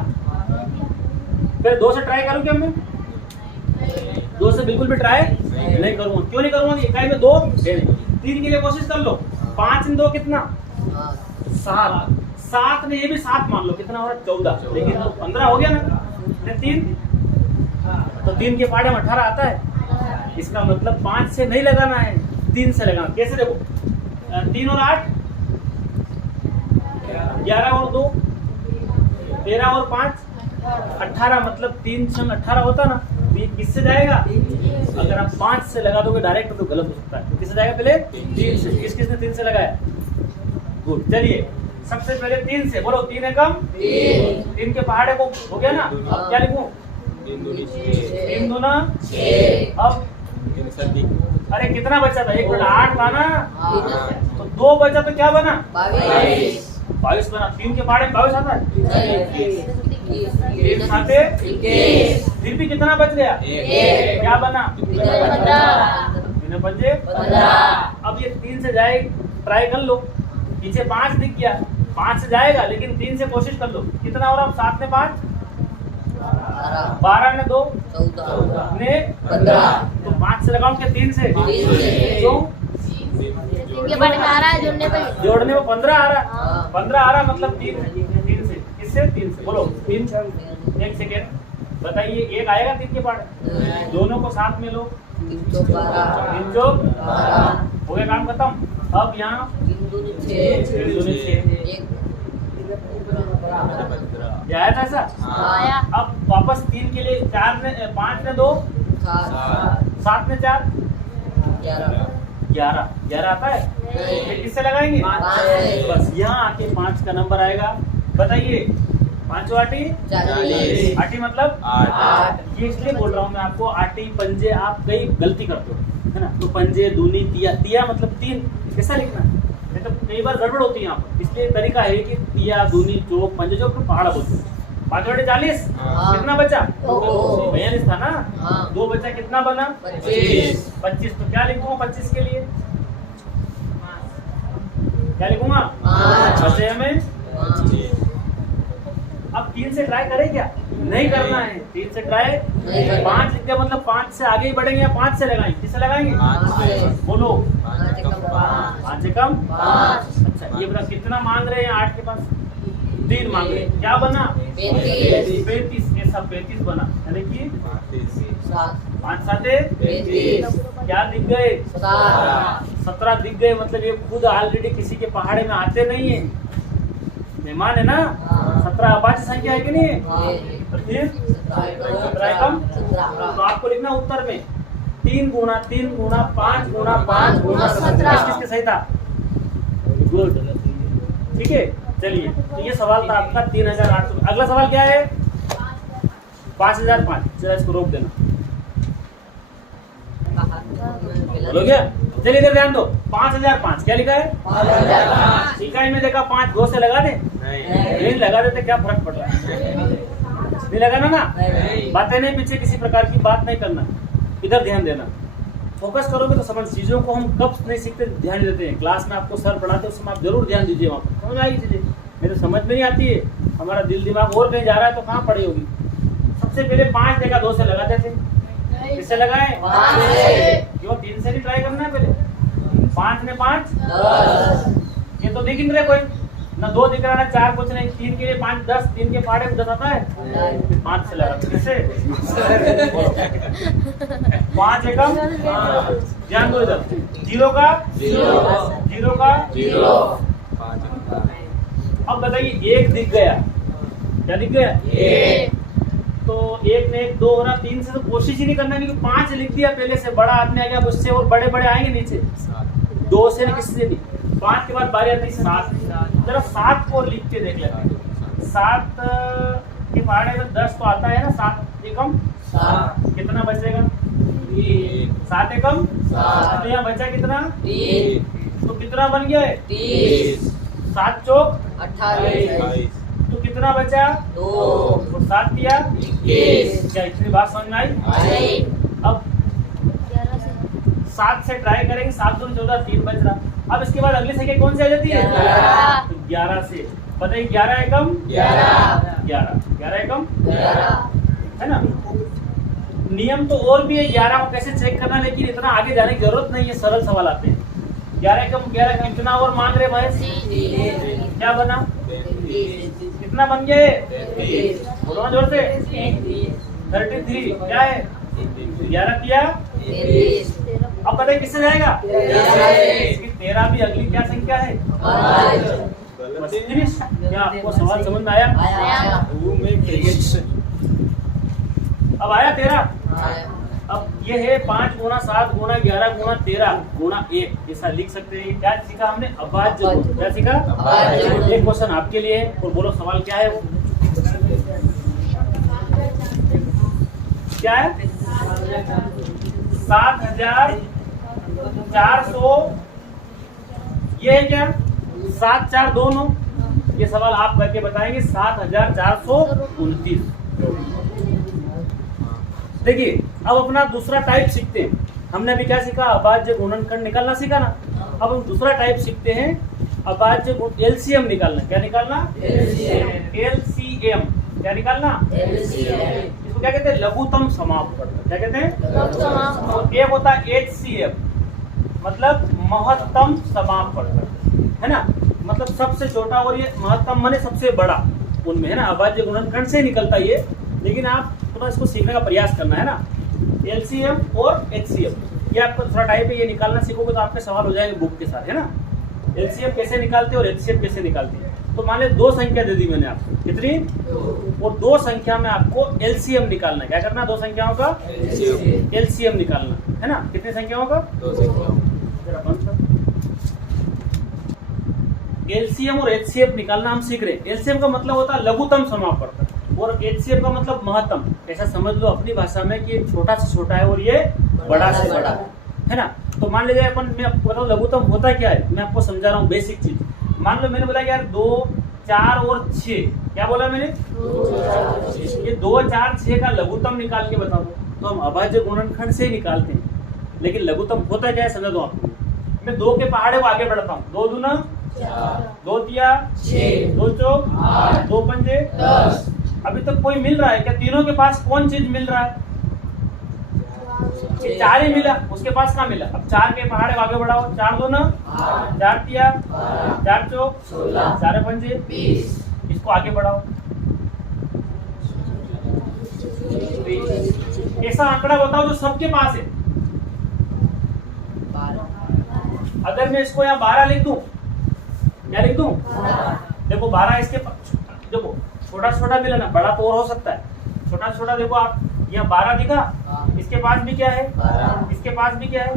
फिर 2 से ट्राई करूं क्या मैं, 2 से बिल्कुल भी ट्राई नहीं करूंगा। क्यों नहीं करूंगा, इकाई में 2 है नहीं। 3 के लिए कोशिश कर लो, 5 में 2 कितना, 7, 7 ने ये भी 7 मान लो, कितना हो रहा है, 14, लेकिन तो 15 हो गया ना, 3 तो 3 के पहाड़े में 18 आता है। इसका मतलब 5 से नहीं लगाना है, 3 से लगाना। कैसे देखो, 3 और 8 11 और 2 13 और 5 18, मतलब 3 संग 18 होता ना, तो ये किससे जाएगा, अगर आप 5 से लगा दोगे डायरेक्ट तो गलत हो सकता है, तो किससे जाएगा, पहले 3 से। किसने 3 से लगाया, गुड। चलिए सबसे पहले 3 से, बोलो 3 एकम 3 के पहाड़े को हो गया ना। अब क्या लिखूं, 3 दूना 6। अब अरे कितना बचा था, 1 बटा 8 था ना, तो 2 बचा तो क्या बना, 22 बना। 3 के पहाड़े में 22 आता है, फिर भी कितना बच गया, क्या बना, 3 पंजे 15। अब ये 3 से जाए, ट्राई कर लो, पीछे 5 दिख गया, 5 से जाएगा, लेकिन 3 से कोशिश कर लो, कितना हो रहा, 7 में 5 12 में 2 14 ने 15, तो 5 से लगाओ क्या, 3 से, क्यों, जोड़ने में 15 आ रहा, 15 आ रहा, मतलब 3 से, किससे, 3 से, बोलो 3। 1 सेकेंड बताइए, 1 आएगा 3 के पहाड़े, दोनों को साथ में लो, 3 चौक हो गया, काम खत्म। अब यहाँ आया था ऐसा, अब वापस 3 के लिए 4 ने 5 ने 2 7 ने 4 11 आता है, ये किससे लगाएंगे, बस यहाँ आके 5 का नंबर आएगा। बताइए 5 आटी 40, आटी मतलब 8। ये इसलिए बोल रहा हूँ मैं आपको, आटी पंजे आप कई गलती करते हो, है ना, तो पंजे दूनी तिया मतलब 3 कैसा लिखना है, तो कई बार गड़बड़ होती है यहाँ पर। इसलिए तरीका है कि तिया दूनी चौक पंजे, जो पहाड़ा बोलते हैं। 5 बटे 40 कितना बचा, 42 था ना, 2 बचा, कितना बना, 25। तो क्या लिखूंगा 25 के लिए, क्या लिखूंगा, बचे हमें। अब 3 से ट्राई करें क्या, नहीं करना है, 3 से ट्राई 5 लिख दिया, मतलब 5 से आगे ही बढ़ेंगे या 5 से लगाएंगे, किससे लगाएंगे, बोलो 5 एकम 5। अच्छा ये बता कितना मांग रहे हैं, 8 के पास 3 मांग रहे हैं, क्या बना 35, ये सब 35 बना, यानी कि 5 7 35, क्या दिख गए 17 दिख गए, मतलब ये खुद ऑलरेडी किसी के पहाड़े में आते नहीं है, मेहमान है ना। 17 अभाज्य संख्या है कि नहीं है, तो फिर 17 एकम, तो आपको लिखना उत्तर में 3 गुना 3 गुना 5 गुना 5 गुना 17 किसके सही था? गुड, ठीक है। चलिए, तो ये सवाल था आपका 3800। अगला सवाल क्या है? 5005। चलो इसको रोक देना, हो गया। चलिए इधर ध्यान दो, 5005 क्या लिखा है? 5005। इकाई में देखा 5 2 से लगा दे, नहीं लगा देते क्या फर्क पड़ रहा है? नहीं लगाना ना, बातें नहीं, पीछे किसी प्रकार की बात नहीं करना, इधर ध्यान देना। फोकस करोगे तो समझ, चीजों को हम कब नहीं सीखते, ध्यान देते हैं। क्लास में आपको सर पढ़ाते उस समय आप जरूर ध्यान दीजिए, वहाँ पर समझ आएगी चीजें। मेरे समझ में नहीं आती है, हमारा दिल दिमाग और कहीं जा रहा है तो कहाँ पड़ी होगी। सबसे पहले 5 देखा 2 से लगाते थे, किससे लगाए? 5 से। क्यों 3 से नहीं ट्राई करना है पहले? 5 ने 5 10। ये तो दिख नहीं रहे कोई ना, 2 दिख रहा ना, 4 कुछ नहीं, 3 के लिए 5 10, 3 के पहाड़े में 10 आता है, 5 से लगा। किससे? 5 एकम, ध्यान दो इधर, 0 का 0 का 0। अब बताइए 1 दिख गया, क्या दिख गया? 1। तो 1 में 1 2 हो रहा, 3 से तो कोशिश ही नहीं करना, क्योंकि 5 लिख दिया पहले से, बड़ा आदमी आ गया, उससे और बड़े बड़े आएंगे नीचे, 2 से नहीं, किसी से भी। 5 के बाद बारी आती है 7। जरा 7 को लिख के देख लेते हैं। 7 के पहाड़े में 10 तो आता है ना, 7 एकम 7, कितना बचेगा? 7 एकम 7। तो यहाँ बचा कितना? 3। तो कितना बन गया है? 30। 7 चौक 28। तो कितना बचा? 2। और 7 दिया 21। क्या इतनी बात समझ में आई? अब 7 से ट्राई करेंगे, 7 दूनी 14, 3 बच रहा। अब इसके बाद अगली संख्या कौन सी आ जाती है? 11। तो 11 से बताइए, 11 एकम 11 एकम 11, है ना। नियम तो और भी है 11 को कैसे चेक करना, लेकिन इतना आगे जाने की जरूरत नहीं है, सरल सवाल आते हैं। 11 एकम 11 कितना और मांग रहे भाई? क्या बना? कितना बन गए? 33। बोलो ना जोर से। 33 क्या है? 11 किया 33। अब बताइए किससे जाएगा? 13 भी अगली क्या संख्या है? 32। क्या आपको सवाल समझ में आया? अब आया 13। अब ये है 5 गुना 7 गुना 11 गुना 13 गुना 1, ऐसा लिख सकते हैं। क्या सीखा हमने? अभाज्य गुण। क्या सीखा? एक क्वेश्चन आपके लिए, और बोलो सवाल क्या है? क्या है? 7400। ये है क्या? 7 4 2 9। ये सवाल आप करके बताएंगे। 7429। देखिए, अब अपना दूसरा टाइप सीखते हैं। हमने अभी क्या सीखा? अभाज्य गुणनखंड निकालना सीखा ना। अब हम दूसरा टाइप सीखते हैं, अभाज्य एलसीएम निकालना। क्या निकालना? एलसीएम। क्या निकालना? इसको क्या कहते हैं? लघुत्तम समापवर्तक। क्या कहते हैं? और एक होता है एचसीएफ, मतलब महत्तम समापवर्तक, है ना। मतलब सबसे छोटा, और ये महत्तम माने सबसे बड़ा उनमें, है ना। अभाज्य गुणनखंड से निकलता ये, लेकिन आप थोड़ा इसको सीखने का प्रयास करना है ना। एलसीएम और एचसीएम, ये आपका दूसरा टाइप है। ये निकालना सीखोगे तो आपके सवाल हो जाएंगे बुक के साथ, है ना। एलसीएम कैसे निकालते हैं और एचसीएम कैसे निकालते हैं। तो मान ले 2 संख्या दे दी मैंने आपको, कितनी? 2। और 2 संख्या में आपको एलसीएम निकालना। क्या करना? 2 संख्याओं का एलसीएम निकालना, है ना। कितनी संख्याओं का? 2 संख्याओं। एलसीएम और एचसीएफ निकालना हम सीख रहे हैं। एलसीएम का मतलब होता है लघुत्तम समापवर्तक, और एचसीएफ का मतलब महत्तम। ऐसा समझ लो अपनी भाषा में कि छोटा से छोटा है और ये बड़ा से बड़ा है ना। तो मान लीजिए अपन, मैं आपको बताऊं लघुत्तम होता क्या है, मैं आपको समझा रहा हूँ बेसिक चीज। मान लो मैंने बोला यार 2 4 और 6। क्या बोला मैंने? ये 2 4 6 का लघुत्तम निकाल के बताओ। तो हम अभाज्य गुणनखंड से ही निकालते हैं, लेकिन लघुत्तम होता क्या है समझा दो आपको। मैं 2 के पहाड़े को आगे बढ़ता हूँ। 2 दूना 2 तिया 6, 2 चौक 8, 2 पंजे 10। अभी तक कोई मिल रहा है क्या? तीनों के पास कौन चीज मिल रहा है? 4 ही मिला, उसके पास क्या मिला? अब 4 के पहाड़े आगे बढ़ाओ। 4 दूना 4 तिया 4 चौक 16, 4 पंजे 20। इसको आगे बढ़ाओ। ऐसा आंकड़ा बताओ जो सबके पास है। अगर मैं इसको यहाँ 12 लिख दूं, क्या लिख दूं? देखो 12 इसके देखो छोटा छोटा मिला ना, बड़ा तो और हो सकता है। छोटा छोटा देखो आप, यहाँ 12 दिखा, इसके पास भी क्या है, इसके पास भी क्या है,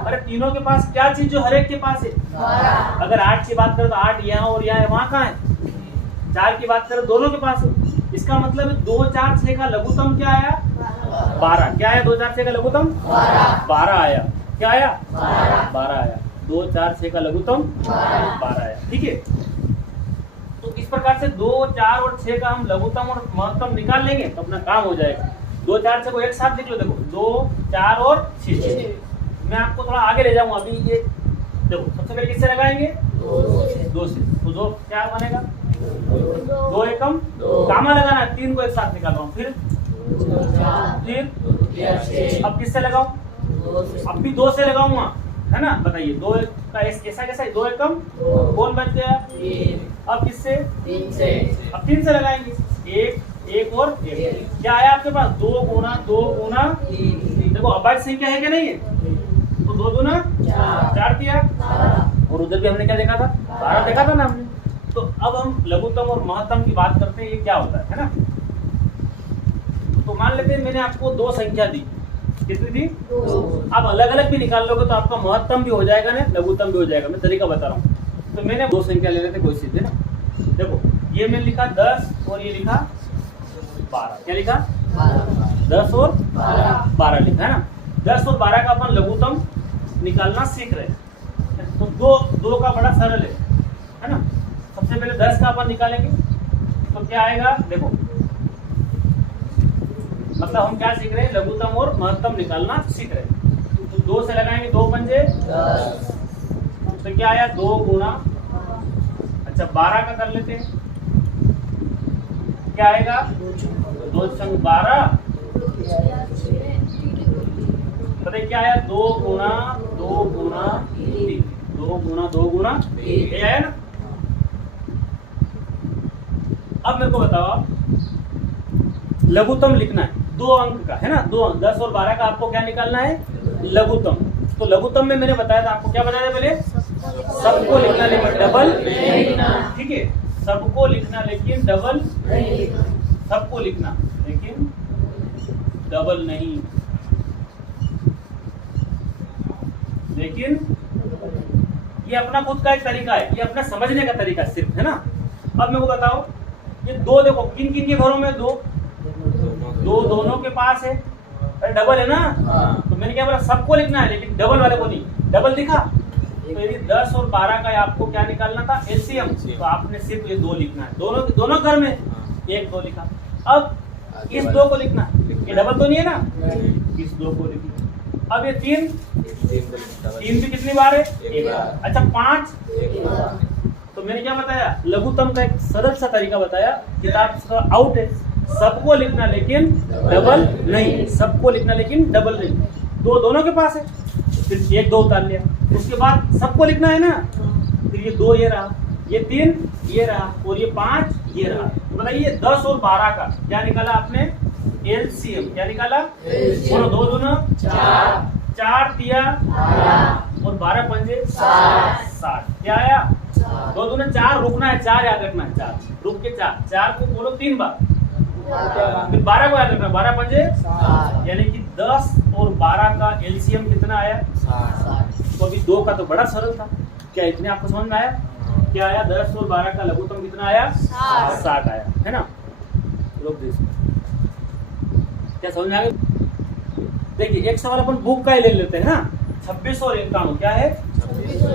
अरे तीनों के पास क्या चीज जो हर एक के पास है। अगर 8 की बात करें तो 8 यहाँ और यहाँ है, वहाँ कहाँ है, 4 की बात करें दोनों के पास है। इसका मतलब 2 4 6 का लघुत्तम क्या आया, 12। क्या आया 2 4 6 का लघुत्तम 12 आया। क्या आया 12 आया। 2 4 6 का लघुत्तम 12 आया। ठीक है, तो इस प्रकार से 2 4 और 6 का हम लघुत्तम और महत्तम निकाल लेंगे तो अपना काम हो जाएगा। 2 4 6 को एक साथ लिख लो, देखो 2 4 और 6। मैं आपको थोड़ा आगे ले जाऊंगा। अभी ये देखो सबसे पहले किससे लगाएंगे, 2 से, तो 2 क्या बनेगा, 2 एकम कामा लगाना है, 3 को एक साथ निकाल रहा हूँ। फिर अब किससे लगाऊं, अब भी 2 से लगाऊंगा, है ना। बताइए 2 का ऐसा कैसा है, 2 एकम कौन बच गया, अब किससे, 3 से। अब 3 से लगाएंगे, 1 और 1। क्या आया आपके पास, 2 गुना 2 गुना 3। देखो अभाज्य संख्या है कि नहीं है, तो 2 दूना 4 किया, और उधर भी हमने क्या देखा था, 12 देखा था ना हमने। तो अब हम लघुत्तम और महत्तम की बात करते हैं, ये क्या होता है ना। तो मान लेते हैं मैंने आपको 2 संख्या दी, कितनी थी, 2। आप अलग अलग भी निकाल लोगे तो आपका महत्तम भी हो जाएगा ना, लघुत्तम भी हो जाएगा। मैं तरीका बता रहा हूँ। तो मैंने 2 संख्या ले लेते कोशिश है ना। देखो ये मैंने लिखा 10 और ये लिखा 12। क्या लिखा, 10 और 12 लिखा है ना। 10 और 12 का अपन लघुत्तम निकालना सीख रहे हैं। तो 2 का बड़ा सरल है ना। सबसे पहले 10 का अपन निकालेंगे तो क्या आएगा, देखो मतलब हम क्या सीख रहे हैं, लघुत्तम और महत्तम निकालना सीख रहे हैं। तो 2 से लगाएंगे, 2 पंजे 10, तो क्या आया 2 गुना, अच्छा 12 का कर लेते हैं, क्या आएगा 2 संग 12, बताइए क्या आया 2 गुना 2 गुना 3, 2 गुना 2 गुना 3, ये आया ना। अब मेरे को बताओ, लघुत्तम लिखना है 2 अंक का, है ना। 2 अंक 10 और 12 का आपको क्या निकालना है, लघुत्तम। तो लघुत्तम में मैंने बताया था आपको, क्या बताया था पहले, सबको लिखना लेकिन डबल, ठीक है, सबको लिखना लेकिन डबल, सबको लिखना लेकिन डबल नहीं, लेकिन ये अपना खुद का एक तरीका है, ये अपना समझने का तरीका सिर्फ, है ना। अब मेरे को बताओ, ये 2 देखो किन किन के घरों में, 2 दोनों के पास है, अरे डबल है ना। तो मैंने क्या बोला, सबको लिखना है लेकिन डबल वाले को नहीं। डबल दिखा, तो यदि 10 और 12 का आपको क्या निकालना था, एलसीएम, तो आपने सिर्फ ये 2 लिखना है। दोनों घर में 1 2 लिखा। अब इस 2 को लिखना, ये डबल तो नहीं है ना, इस 2 को लिखना। अब ये 3 भी कितनी बार है, 1 बार। अच्छा 5, तो मैंने क्या बताया, लघुत्तम का एक सरल सा तरीका बताया, किताब आउट है। सबको लिखना लेकिन डबल नहीं, सबको लिखना लेकिन डबल नहीं। 2 दोनों के पास है, फिर 1 2 उतार लिया। उसके बाद सबको लिखना है ना, फिर ये 2 ये रहा, ये 3 ये रहा, और ये 5 ये रहा। तो बताइए 10 और 12 का क्या निकाला आपने, एलसीएम। क्या निकाला, 2 दूना 4 दिया, और 12 पंजे 60। क्या आया, 2 दूना 4, रुकना है 4 याद रखना है, 4 रुक के 4 को बोलो 3 बार, फिर 12 को याद रखना, 12 पंजे, यानी कि 10 और 12 का एलसीएम कितना आया, 60। तो अभी 2 का तो बड़ा सरल था, क्या इतने आपको समझ में आया, क्या आया 10 और 12 का लघुत्तम कितना आया, 60 आया, है ना। लोग क्या समझ में आ गया। देखिए एक सवाल अपन बुक का ही ले लेते हैं ना, 26 और 91, क्या है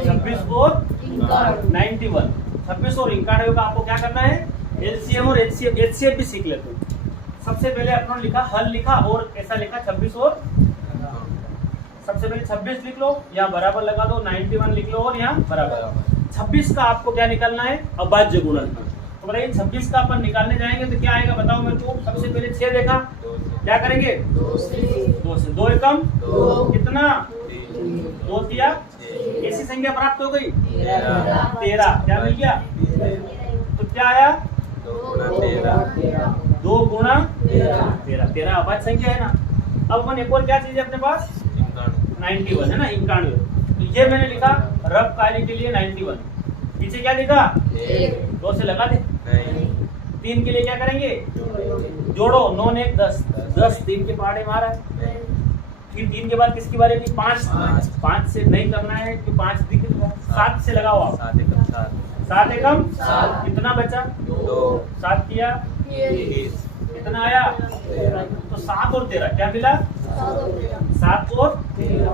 26 और 91। 26 और 91 का आपको क्या करना है, एलसीएम और एचसीएफ भी सीख लेते हैं। सबसे पहले अपने लिखा, हल लिखा और ऐसा लिखा 26 और, सबसे पहले 26 लिख लो, यहाँ बराबर लगा दो, 91 लिख लो और यहाँ बराबर। 26 का आपको क्या निकालना है, अभाज्य गुणनफल। तो बताइए 26 का अपन निकालने जाएंगे तो क्या आएगा, बताओ मेरे को। सबसे पहले 6 देखा, क्या करेंगे, 2 से 2 एकम कितना, 2 दिया, ऐसी संख्या प्राप्त हो गई 13। क्या मिल गया, तो क्या आया 2 गुना 13 अभाज्य संख्या है ना। अब अपन एक और क्या चीज है अपने पास, 91 है ना, 91। तो ये मैंने लिखा रफ कार्य के लिए 91, पीछे क्या लिखा 2 से लगा दे। 3 के लिए क्या करेंगे, जोड़ो, 9 ने 10, 10 3 के पहाड़े मारा है। फिर 3 के बाद किसकी बारी थी? 5। 5 से नहीं करना है क्योंकि 5 दिख रहा है। 7 से लगाओ आप। 7 एकम 7 कितना बचा? 2 7 किया 20 कितना आया? तो 7 और 13 क्या मिला? 7 और 13।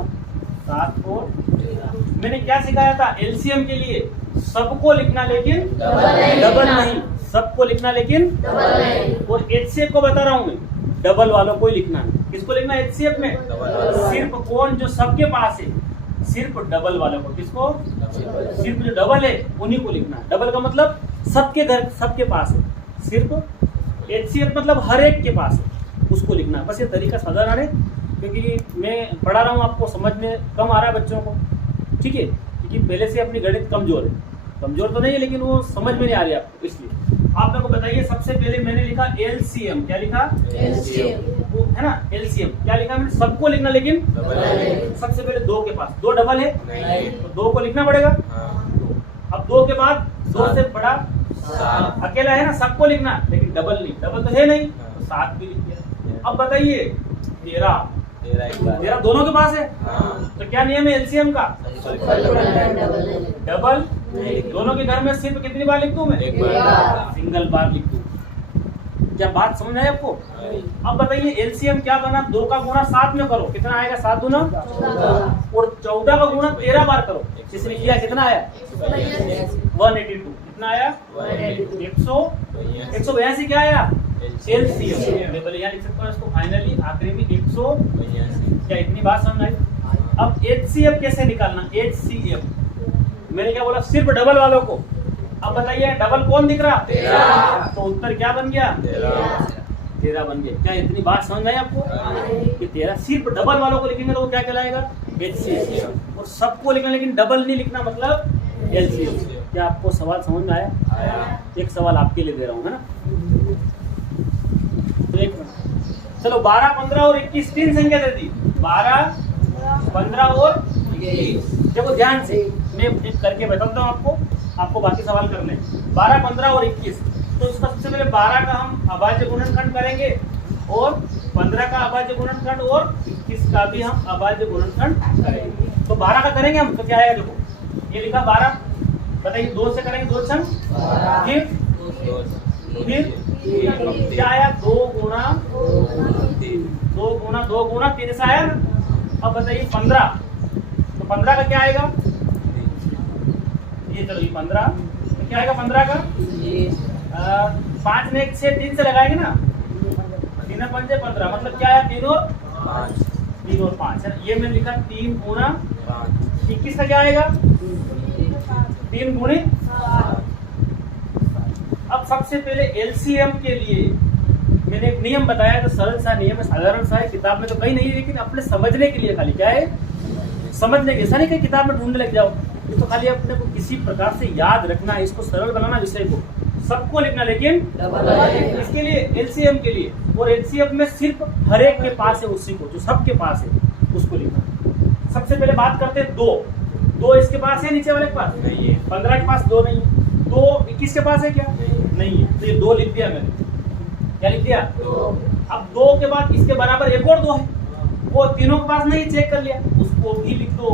मैंने क्या सिखाया था? एलसीएम के लिए सबको लिखना लेकिन डबल नहीं, सबको लिखना लेकिन डबल नहीं। और एचसीएफ को बता रहा हूँ मैं, डबल वालों को ही लिखना है। किसको लिखना है एचसीएफ में? सिर्फ कौन जो सबके पास है, सिर्फ डबल वालों को। किसको? सिर्फ जो डबल है उन्हीं को लिखना है। डबल का मतलब सबके घर, सबके पास है। सिर्फ एचसीएफ मतलब हर एक के पास है, उसको लिखना है। बस ये तरीका साधारण है क्योंकि मैं पढ़ा रहा हूँ, आपको समझ में कम आ रहा है बच्चों को, ठीक है? क्योंकि पहले से अपनी गणित कमजोर है, कमजोर तो नहीं है लेकिन वो समझ में नहीं आ रही आपको। इसलिए आप लोगों को बताइए, सबसे पहले मैंने लिखा एलसीएम। क्या लिखा? वो है ना एलसीएम। क्या लिखा मैंने? सबको लिखना लेकिन सबसे पहले 2 के पास, 2 डबल है तो 2 को लिखना पड़ेगा। अब 2 के बाद 2 से बड़ा अकेला है ना, सबको लिखना लेकिन डबल नहीं, डबल तो है नहीं तो 7 भी लिख दिया। अब बताइए 13 दोनों के पास है तो क्या नियम है एलसीएम का? डबल दोनों के घर में सिर्फ कितनी बार लिख दूं मैं? सिंगल बार लिख दूं। क्या बात समझ आई आपको? अब बताइए एलसीएम क्या बना? 2 का गुणा 7 में करो, कितना आएगा? 7 दूना और 14 का गुणा 13 बार करो, जिसने किया कितना आया? 182। कितना आया? 182 क्या आया? एलसीएम। मैं बोले यहाँ लिख सकता हूँ इसको फाइनली आखिरी में 182। क्या इतनी बात समझ आई? अब एचसीएफ कैसे निकालना? एचसीएफ मैंने क्या बोला? सिर्फ डबल वालों को। अब बताइए डबल कौन दिख रहा? 13। तो उत्तर क्या बन गया? 13 बन गया। क्या इतनी बात समझ आई आपको कि 13 सिर्फ डबल वालों को लिखेंगे तो वो क्या कहलाएगा? एचसीएफ। और सबको लिखना लेकिन डबल नहीं लिखना मतलब एलसीएफ। क्या आपको सवाल समझ में आया? एक सवाल आपके लिए दे रहा हूँ, है ना? चलो 12, 15 और 21 तीन संख्या दे दी। 12, 15 और 21। देखो ध्यान से मैं एक करके बताता हूँ आपको बाकी सवाल करने। 12, 15 और 21। तो इसका सबसे पहले 12 का हम अभाज्य गुणनखंड करेंगे और 15 का अभाज्य गुणनखंड और 21 का भी हम अभाज्य गुणनखंड करेंगे। तो 12 का करेंगे हम तो क्या आएगा? देखो ये लिखा 12, बताइए 2 से करेंगे 2 छंग, फिर क्या आया? 2 गुणा 3 से आया ना। अब बताइए 15, तो 15 का क्या आएगा? ये चलो ये 15 तो क्या आएगा? 15 का 5 में 1 6 3 से लगाएंगे ना, 3 5 15 मतलब क्या आया? 3 और 5 है। ये मैंने लिखा 3 गुणा 21 का क्या आएगा? 3 गुणे। अब सबसे पहले एलसीएम के लिए मैंने एक नियम बताया, तो सरल सा नियम है, साधारण सा है, किताब में तो कहीं नहीं है लेकिन अपने समझने के लिए खाली। क्या है? समझने के। ऐसा नहीं कि किताब में ढूंढने लग जाओ, ये तो खाली अपने को किसी प्रकार से याद रखना है, इसको सरल बनाना विषय को। सबको लिखना लेकिन इसके लिए एलसीएम के लिए। और एलसीएम में सिर्फ हर एक के पास है, उसी को जो सबके पास है उसको लिखना। सबसे पहले बात करते हैं 2 इसके पास है, नीचे वाले के पास नहीं है। 15 के पास 2 नहीं है। 2 21 के पास है क्या? नहीं है। तो ये 2 लिख दिया मैंने। क्या लिख दिया? 2। अब 2 के बाद इसके बराबर एक और 2 है, वो तीनों के पास नहीं, चेक कर लिया, उसको भी लिख दो,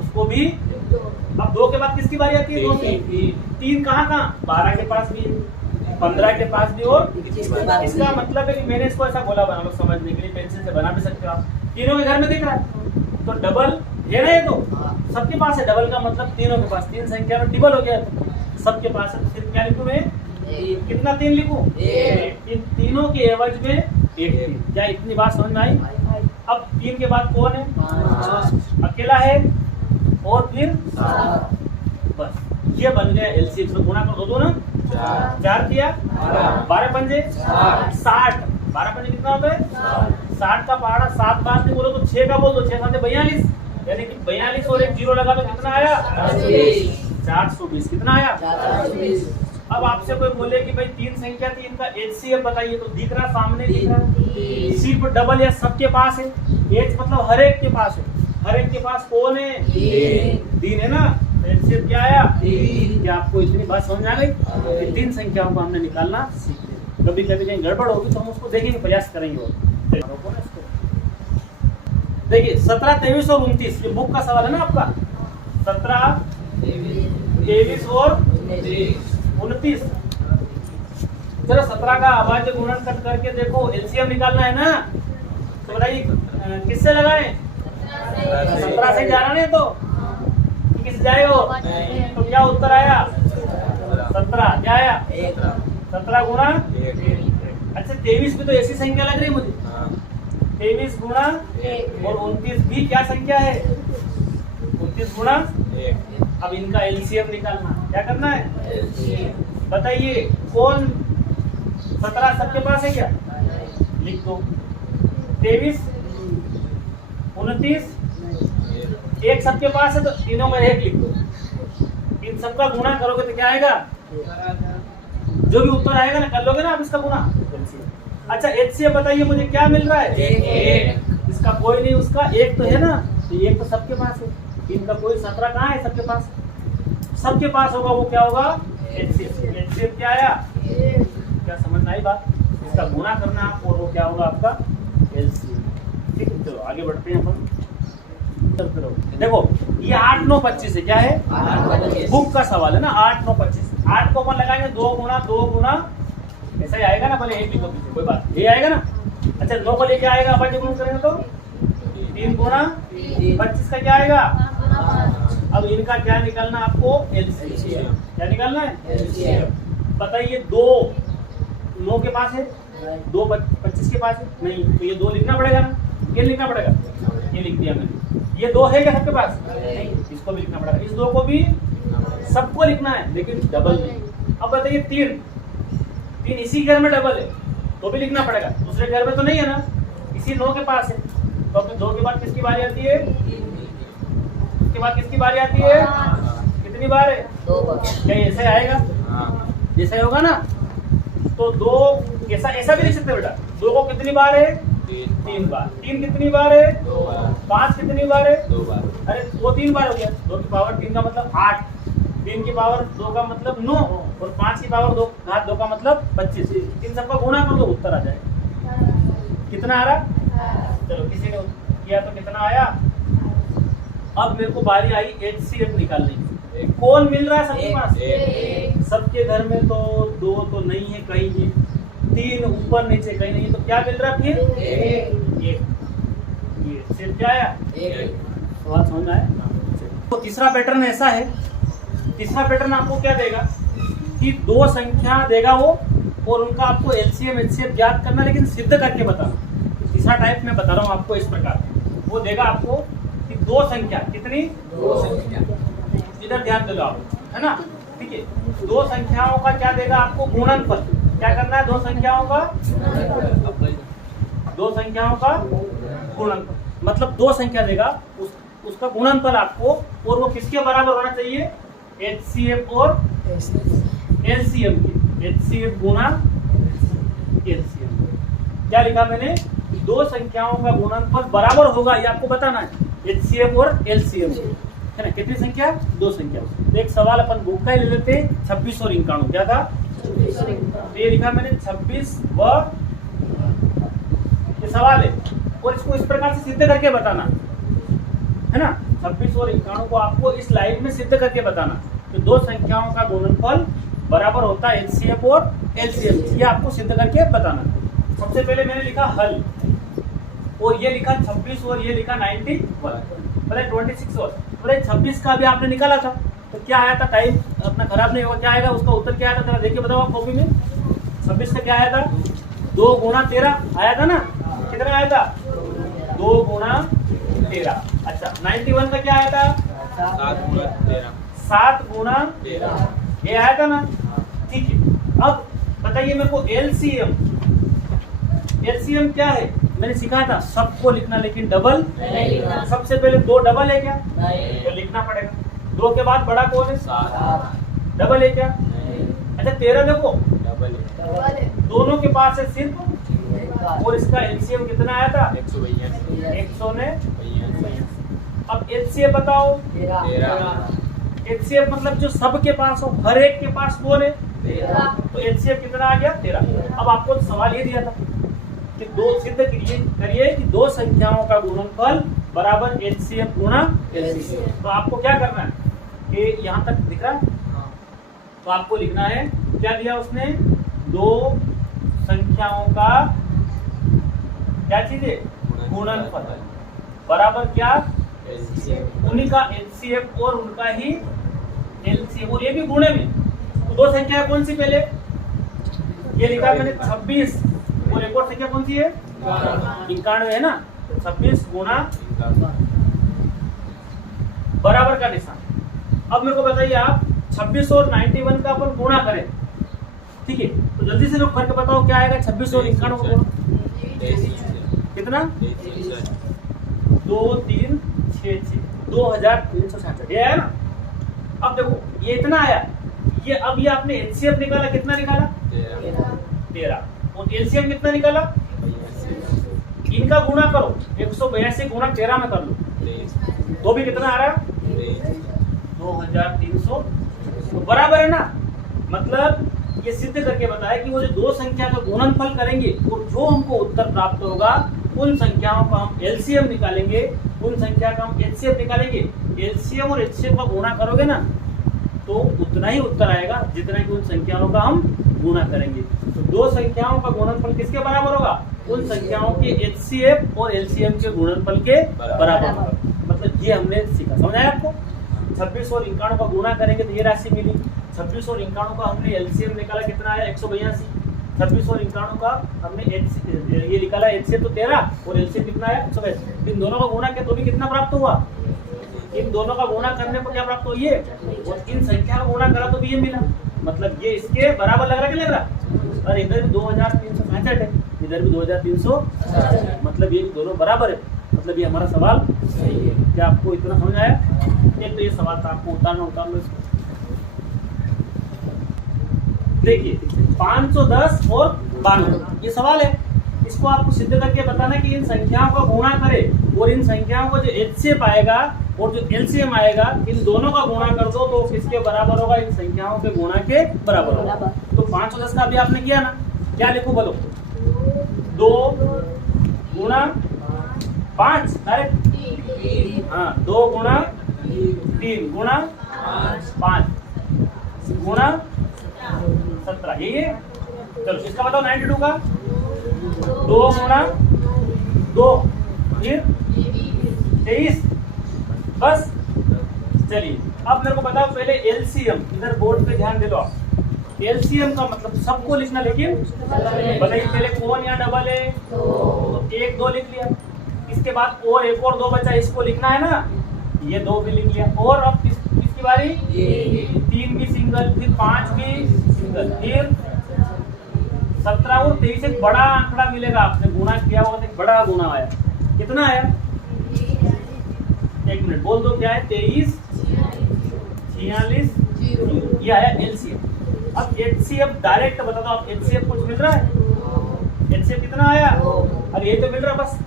उसको भी। अब 2 के बाद किसकी बारी आती है? 2 की। 3 कहाँ? 12 के पास भी, 15 के पास भी और इसका मतलब है कि मैंने इसको ऐसा गोला बना लो समझने के लिए, पेंसिल से बना भी सकते हो आप। तीनों के घर में दिख रहा है तो डबल है ना, ये तो सबके पास है। डबल का मतलब तीनों के पास, 3 संख्या में डबल हो गया तो सबके पास है। तो सिर्फ क्या लिखूं मैं? कितना 3 लिखूं? इन तीनों के एवज में 1। क्या इतनी बात समझ में आई? अब 3 के बाद कौन है? अकेला है और फिर बस ये बन गया एलसीएम। तो गुणा कर दो ना, 4 किया 12 पंजे 60। 12 पंजे कितना होता है? 60 का पहाड़ा 7 बार नहीं बोलो तो 6 का बोल दो, 6 7 42, यानी कि 42 और 1 0 लगा तो कितना आया? 420। कितना आया? 420। अब आपसे कोई बोले कि भाई 3 संख्या थी, इनका एचसीएफ बताइए, तो दिख रहा सामने, दिख रहा सिर्फ डबल या सबके पास है। एच मतलब हर एक के पास है। हर एक के पास कौन है? 3 है ना। एचसीएफ क्या आया? 3। क्या आपको इतनी बात समझ आ गई? 3 संख्याओं को हमने निकालना सीख लिया। कभी कभी कहीं गड़बड़ होगी तो हम उसको देखेंगे, प्रयास करेंगे। और देखिए 17, 23 और 29 ये बुक का सवाल है ना आपका। 17, 23 और 29। चलो 17 का अभाज्य गुणन करके देखो, एलसीएम निकालना है ना। तो बताइए किससे लगाएं? 17 से जा रहा नहीं तो किस जाएगा? तो क्या उत्तर आया? 17। क्या आया? 17 गुणा। अच्छा 23 भी तो ऐसी संख्या लग रही है मुझे। 23 गुणा और 29 भी क्या संख्या है? 29 गुणा। अब इनका एलसीएम निकालना, क्या करना है बताइए? कौन 17 सबके पास है क्या? लिख दो। 23, 29 एक सबके पास है तो तीनों में एक लिख दो। इन सबका गुणा करोगे तो क्या आएगा? जो भी उत्तर आएगा ना, कर लोगे ना आप इसका गुणा। अच्छा एचसीएफ बताइए मुझे क्या मिल रहा है? एक। इसका कोई नहीं, उसका एक तो है ना, तो एक तो सबके पास है। इनका कोई 17 कहाँ है? सबके पास। सबके पास होगा वो क्या होगा? एचसीएफ। एचसीएफ क्या आया? क्या समझ में आई बात? इसका गुणा करना आप और वो क्या होगा आपका? एलसीएम। ठीक है, चलो आगे बढ़ते हैं अपन। देखो ये 8, 9, 25 है। क्या है? बुक का सवाल है ना। 8, 9, 25। 8 को अपन लगाएंगे 2 गुणा 2 गुणा, ऐसा ही आएगा ना। भले एक लिखो पीछे, कोई बात ये आएगा ना। अच्छा 9 को लेके आएगा अपन गुणन करेंगे तो 3 गुणा 25 का क्या आएगा? अब इनका क्या निकालना आपको? एलसीएम। क्या निकालना है? एलसीएम। बताइए 2 9 के पास है, 2 25 के पास है नहीं, तो ये 2 लिखना पड़ेगा ना। ये लिखना पड़ेगा, ये लिख दिया मैंने। ये 2 है क्या सबके पास? नहीं, इसको भी लिखना पड़ेगा। इस 2 को भी सबको लिखना है, लेकिन डबल नहीं। अब बताइए 3 इसी घर में डबल है तो भी लिखना पड़ेगा। दूसरे घर में तो नहीं है ना, इसी 9 के पास है। तो अपने 2 के बाद किसकी बारी आती है? उसके बाद किसकी बारी आती है? कितनी बार है? 2 बार। क्या ऐसे आएगा? जैसा होगा ना। तो 2 ऐसा भी लिख सकते बेटा। 2 को कितनी बार है? 3 बार। 3 कितनी बार है? 2 बार। 5 कितनी बार है? 2 बार। अरे वो 3 बार हो गया। 2 की पावर 3 का मतलब 8, 3 की पावर 2 का मतलब 9 और 5 की पावर 2 घात 2 का मतलब 25। इन सबका गुणा कर दो, उत्तर आ जाएगा। कितना आ रहा? चलो किसी ने किया तो कितना आया? अब मेरे को बारी आई एचसीएफ निकालने की। कौन मिल रहा है सबके पास? सबके घर में तो 2 तो नहीं है कहीं भी, 3 ऊपर नीचे कहीं नहीं है, तो क्या मिल रहा है फिर? 1। ये सिर्फ क्या आया? 1। सवाल समझ में आया? तो तीसरा पैटर्न ऐसा है। तीसरा पैटर्न आपको क्या देगा कि 2 संख्या देगा वो और उनका आपको एलसीएम एचसीएफ ज्ञात करना, लेकिन सिद्ध करके बताना। तीसरा टाइप में बता रहा हूँ आपको इस प्रकार। वो देगा आपको कि 2 संख्या कितनी? 2 संख्या। इधर ध्यान दो आप, है ना। ठीक है, 2 संख्याओं का क्या देगा आपको? गुणनफल। क्या करना है? 2 संख्याओं का 2 संख्याओं का गुणनफल, मतलब 2 संख्या देगा उसका गुणनफल आपको, और वो किसके बराबर होना चाहिए? एचसीएफ और एलसीएम के। एचसीएफ गुणा एलसीएम। क्या लिखा मैंने? 2 संख्याओं का गुणनफल बराबर होगा, ये आपको बताना है। एचसीएफ और एलसीएम है ना। कितनी संख्या? 2 संख्या। तो एक सवाल अपन बुक का ही ले लेते हैं। 26 और 51 क्या था? ये लिखा मैंने 26 व ये सवाल है, और इसको इस प्रकार से सिद्ध करके बताना है ना। 26 और 51 को आपको इस लाइन में सिद्ध करके बताना कि 2 संख्याओं का गुणनफल बराबर होता है एचसीएफ और एलसीएम। ये आपको सिद्ध करके बताना। सबसे पहले मैंने लिखा हल, और ये लिखा 26 और ये लिखा 91, मतलब 26 और 26 का भी आपने निकाला था तो क्या आया था? टाइम अपना खराब नहीं होगा। क्या आएगा उसका उत्तर? क्या आया था जरा देखिए, बताओ आप कॉपी में। 26 का क्या आया था? 2 गुणा 13 आया था ना। कितना आया था? 2 गुणा 13। अच्छा 91 का क्या आया था? 7 गुणा 13। ये आया था ना। ठीक है, अब बताइए मेरे को एलसीएम। एलसीएम क्या है? मैंने सिखाया था सबको लिखना, लेकिन डबल नहीं लिखना। सबसे पहले 2 डबल है क्या? नहीं। तो लिखना पड़ेगा। 2 के बाद बड़ा कौन है? 7। डबल है क्या? नहीं। अच्छा 13 देखो डबल है। दोनों के पास है सिर्फ, और इसका एलसीएम कितना आया था? 182। अब एचसीएफ बताओ। 13। एचसीएफ मतलब जो सबके पास हो, हर एक के पास कौन है? तो एचसीएफ कितना आ गया 13। अब आपको तो सवाल ये दिया था कि दो सिद्ध करिए कि दो संख्याओं का गुणनफल बराबर एचसीएफ गुणा एलसीएम। तो आपको क्या करना है कि यहाँ तक दिख रहा है, तो आपको लिखना है क्या दिया उसने, दो संख्याओं का क्या चीज है गुणनफल बराबर क्या उन्हीं का एचसीएफ और उनका ही एलसीएम, और ये भी गुणे में। तो दो संख्या कौन सी, पहले ये लिखा मैंने 26 और एक और संख्या कौन सी है 91 है ना। 26 गुणा बराबर का निशान। अब मेरे को बताइए आप 26 और 91 का अपन गुणा करें, ठीक है, तो जल्दी से लोग फर्क बताओ क्या आएगा 26 और 91 का गुणा कितना 2 3 6 6 2366 ये है ना। अब देखो ये इतना आया, ये अब ये आपने एचसीएफ निकाला, कितना निकाला 13 और एलसीएम कितना निकाला, इनका गुणा करो 182 गुणा 13 में कर लो तो भी कितना आ रहा है 2300, तो बराबर है ना। मतलब ये सिद्ध करके बताया कि वो जो दो संख्या का गुणनफल करेंगे और जो हमको उत्तर प्राप्त होगा उन संख्याओं का हम एलसीएम निकालेंगे, उन संख्या का हम एचसीएफ निकालेंगे। एलसीएम और एचसीएफ का गुणा करोगे ना तो उतना ही उत्तर आएगा जितना कि उन संख्याओं का हम गुणा करेंगे। तो दो संख्याओं का गुणनफल किसके बराबर होगा, उन संख्याओं के एचसीएफ और एलसीएम के गुणनफल के बराबर होगा। मतलब ये हमने सीखा, समझ आया आपको। 26 और 91 का गुणा करेंगे तो ये राशि मिली। 26 और 91 का हमने एलसीएम निकाला, कितना आया 182। 26 और 91 का हमने ये निकाला एचसीएफ तो 13 और एलसीएम कितना आया 182। इन दोनों का गुणा किया तो भी कितना प्राप्त हुआ, इन दोनों का गुणा करने पर क्या प्राप्त हुआ ये, और इन संख्या का गुणा करा तो भी ये मिला। मतलब ये इसके बराबर लग रहा कि लग रहा। और इधर भी 2365 है, इधर भी 2300, मतलब ये दोनों बराबर है। मतलब ये हमारा सवाल सही है। क्या आपको इतना समझ आया? एक तो ये सवाल था, आपको उतार लो इसको। देखिए 510 और 92 ये सवाल है, इसको आपको सिद्ध करके बताना कि इन संख्याओं का गुणा करें और इन संख्याओं को जो एचसीएफ आएगा और जो एलसीएम आएगा इन दोनों का गुणा कर दो तो किसके बराबर होगा, इन संख्याओं के गुणा के बराबर होगा। तो 510 का अभी आपने किया ना, क्या लिखो बोलो, 2 गुणा 5 डायरेक्ट, हाँ 2 गुणा 3 गुणा 5 गुणा 17, यही है। चलो इसका बताओ 92 का, 2 गुणा 2 फिर 23, बस। चलिए अब मेरे को बताओ पहले एलसीएम, इधर बोर्ड पे ध्यान दे लो आप। एलसीएम का मतलब सबको लिखना, लेकिन बताइए पहले कौन या डबल है तो 1 2 लिख लिया, इसके बाद और एक और 2 बचा, इसको लिखना है ना, ये 2 भी लिख लिया। और अब किसकी बारी, 3 भी सिंगल, फिर 5 भी सिंगल, फिर 17 और 23 एक बड़ा आंकड़ा मिलेगा, आपने गुणा किया होगा तो एक बड़ा गुणा आया, कितना आया, एक मिनट बोल दो क्या है, 23 46 ये आया एलसीएम। अब एचसीएफ डायरेक्ट बता दो आप, एचसीएफ कुछ मिल रहा है, एचसीएफ कितना आया, और ये तो मिल रहा बस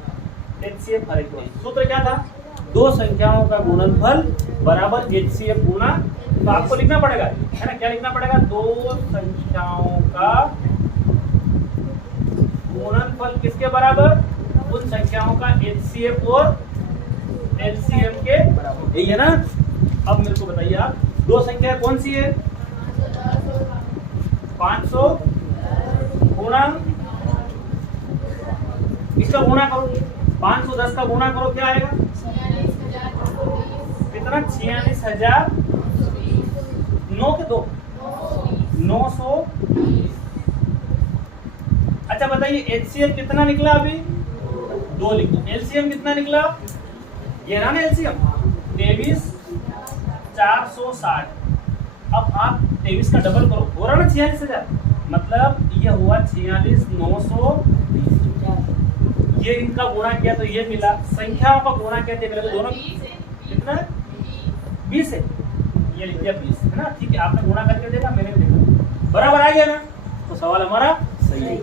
एचसीएफ। हर एक सूत्र क्या था, दो संख्याओं का गुणनफल बराबर एचसीएफ गुणा, तो आपको लिखना पड़ेगा है ना, क्या लिखना पड़ेगा, दो संख्याओं का गुणनफल किसके बराबर, उन संख्याओं का एचसीएफ और एलसीएम के बराबर, यही है ना। अब मेरे को बताइए आप, दो संख्या कौन सी है, 500 गुणा, इसका गुणा करो, 510 का गुणा करो, क्या आएगा कितना, 46,000, 9 के 2 900। अच्छा बताइए एचसीएम कितना निकला, अभी 2 लिख दो, एलसीएम कितना निकला, ये रहा ना एलसीएम 23,460। अब आप 23 का डबल करो, हो रहा ना 46,000, मतलब ये हुआ 46,920। ये इनका गुणा किया तो ये मिला, संख्याओं का गुणा किया तो मेरे दोनों कितना 20 है, ये लिख दिया 20 है ना, ठीक है। आपने गुणा करके देखा, मैंने देखा, बराबर आ गया ना, तो सवाल हमारा सही है।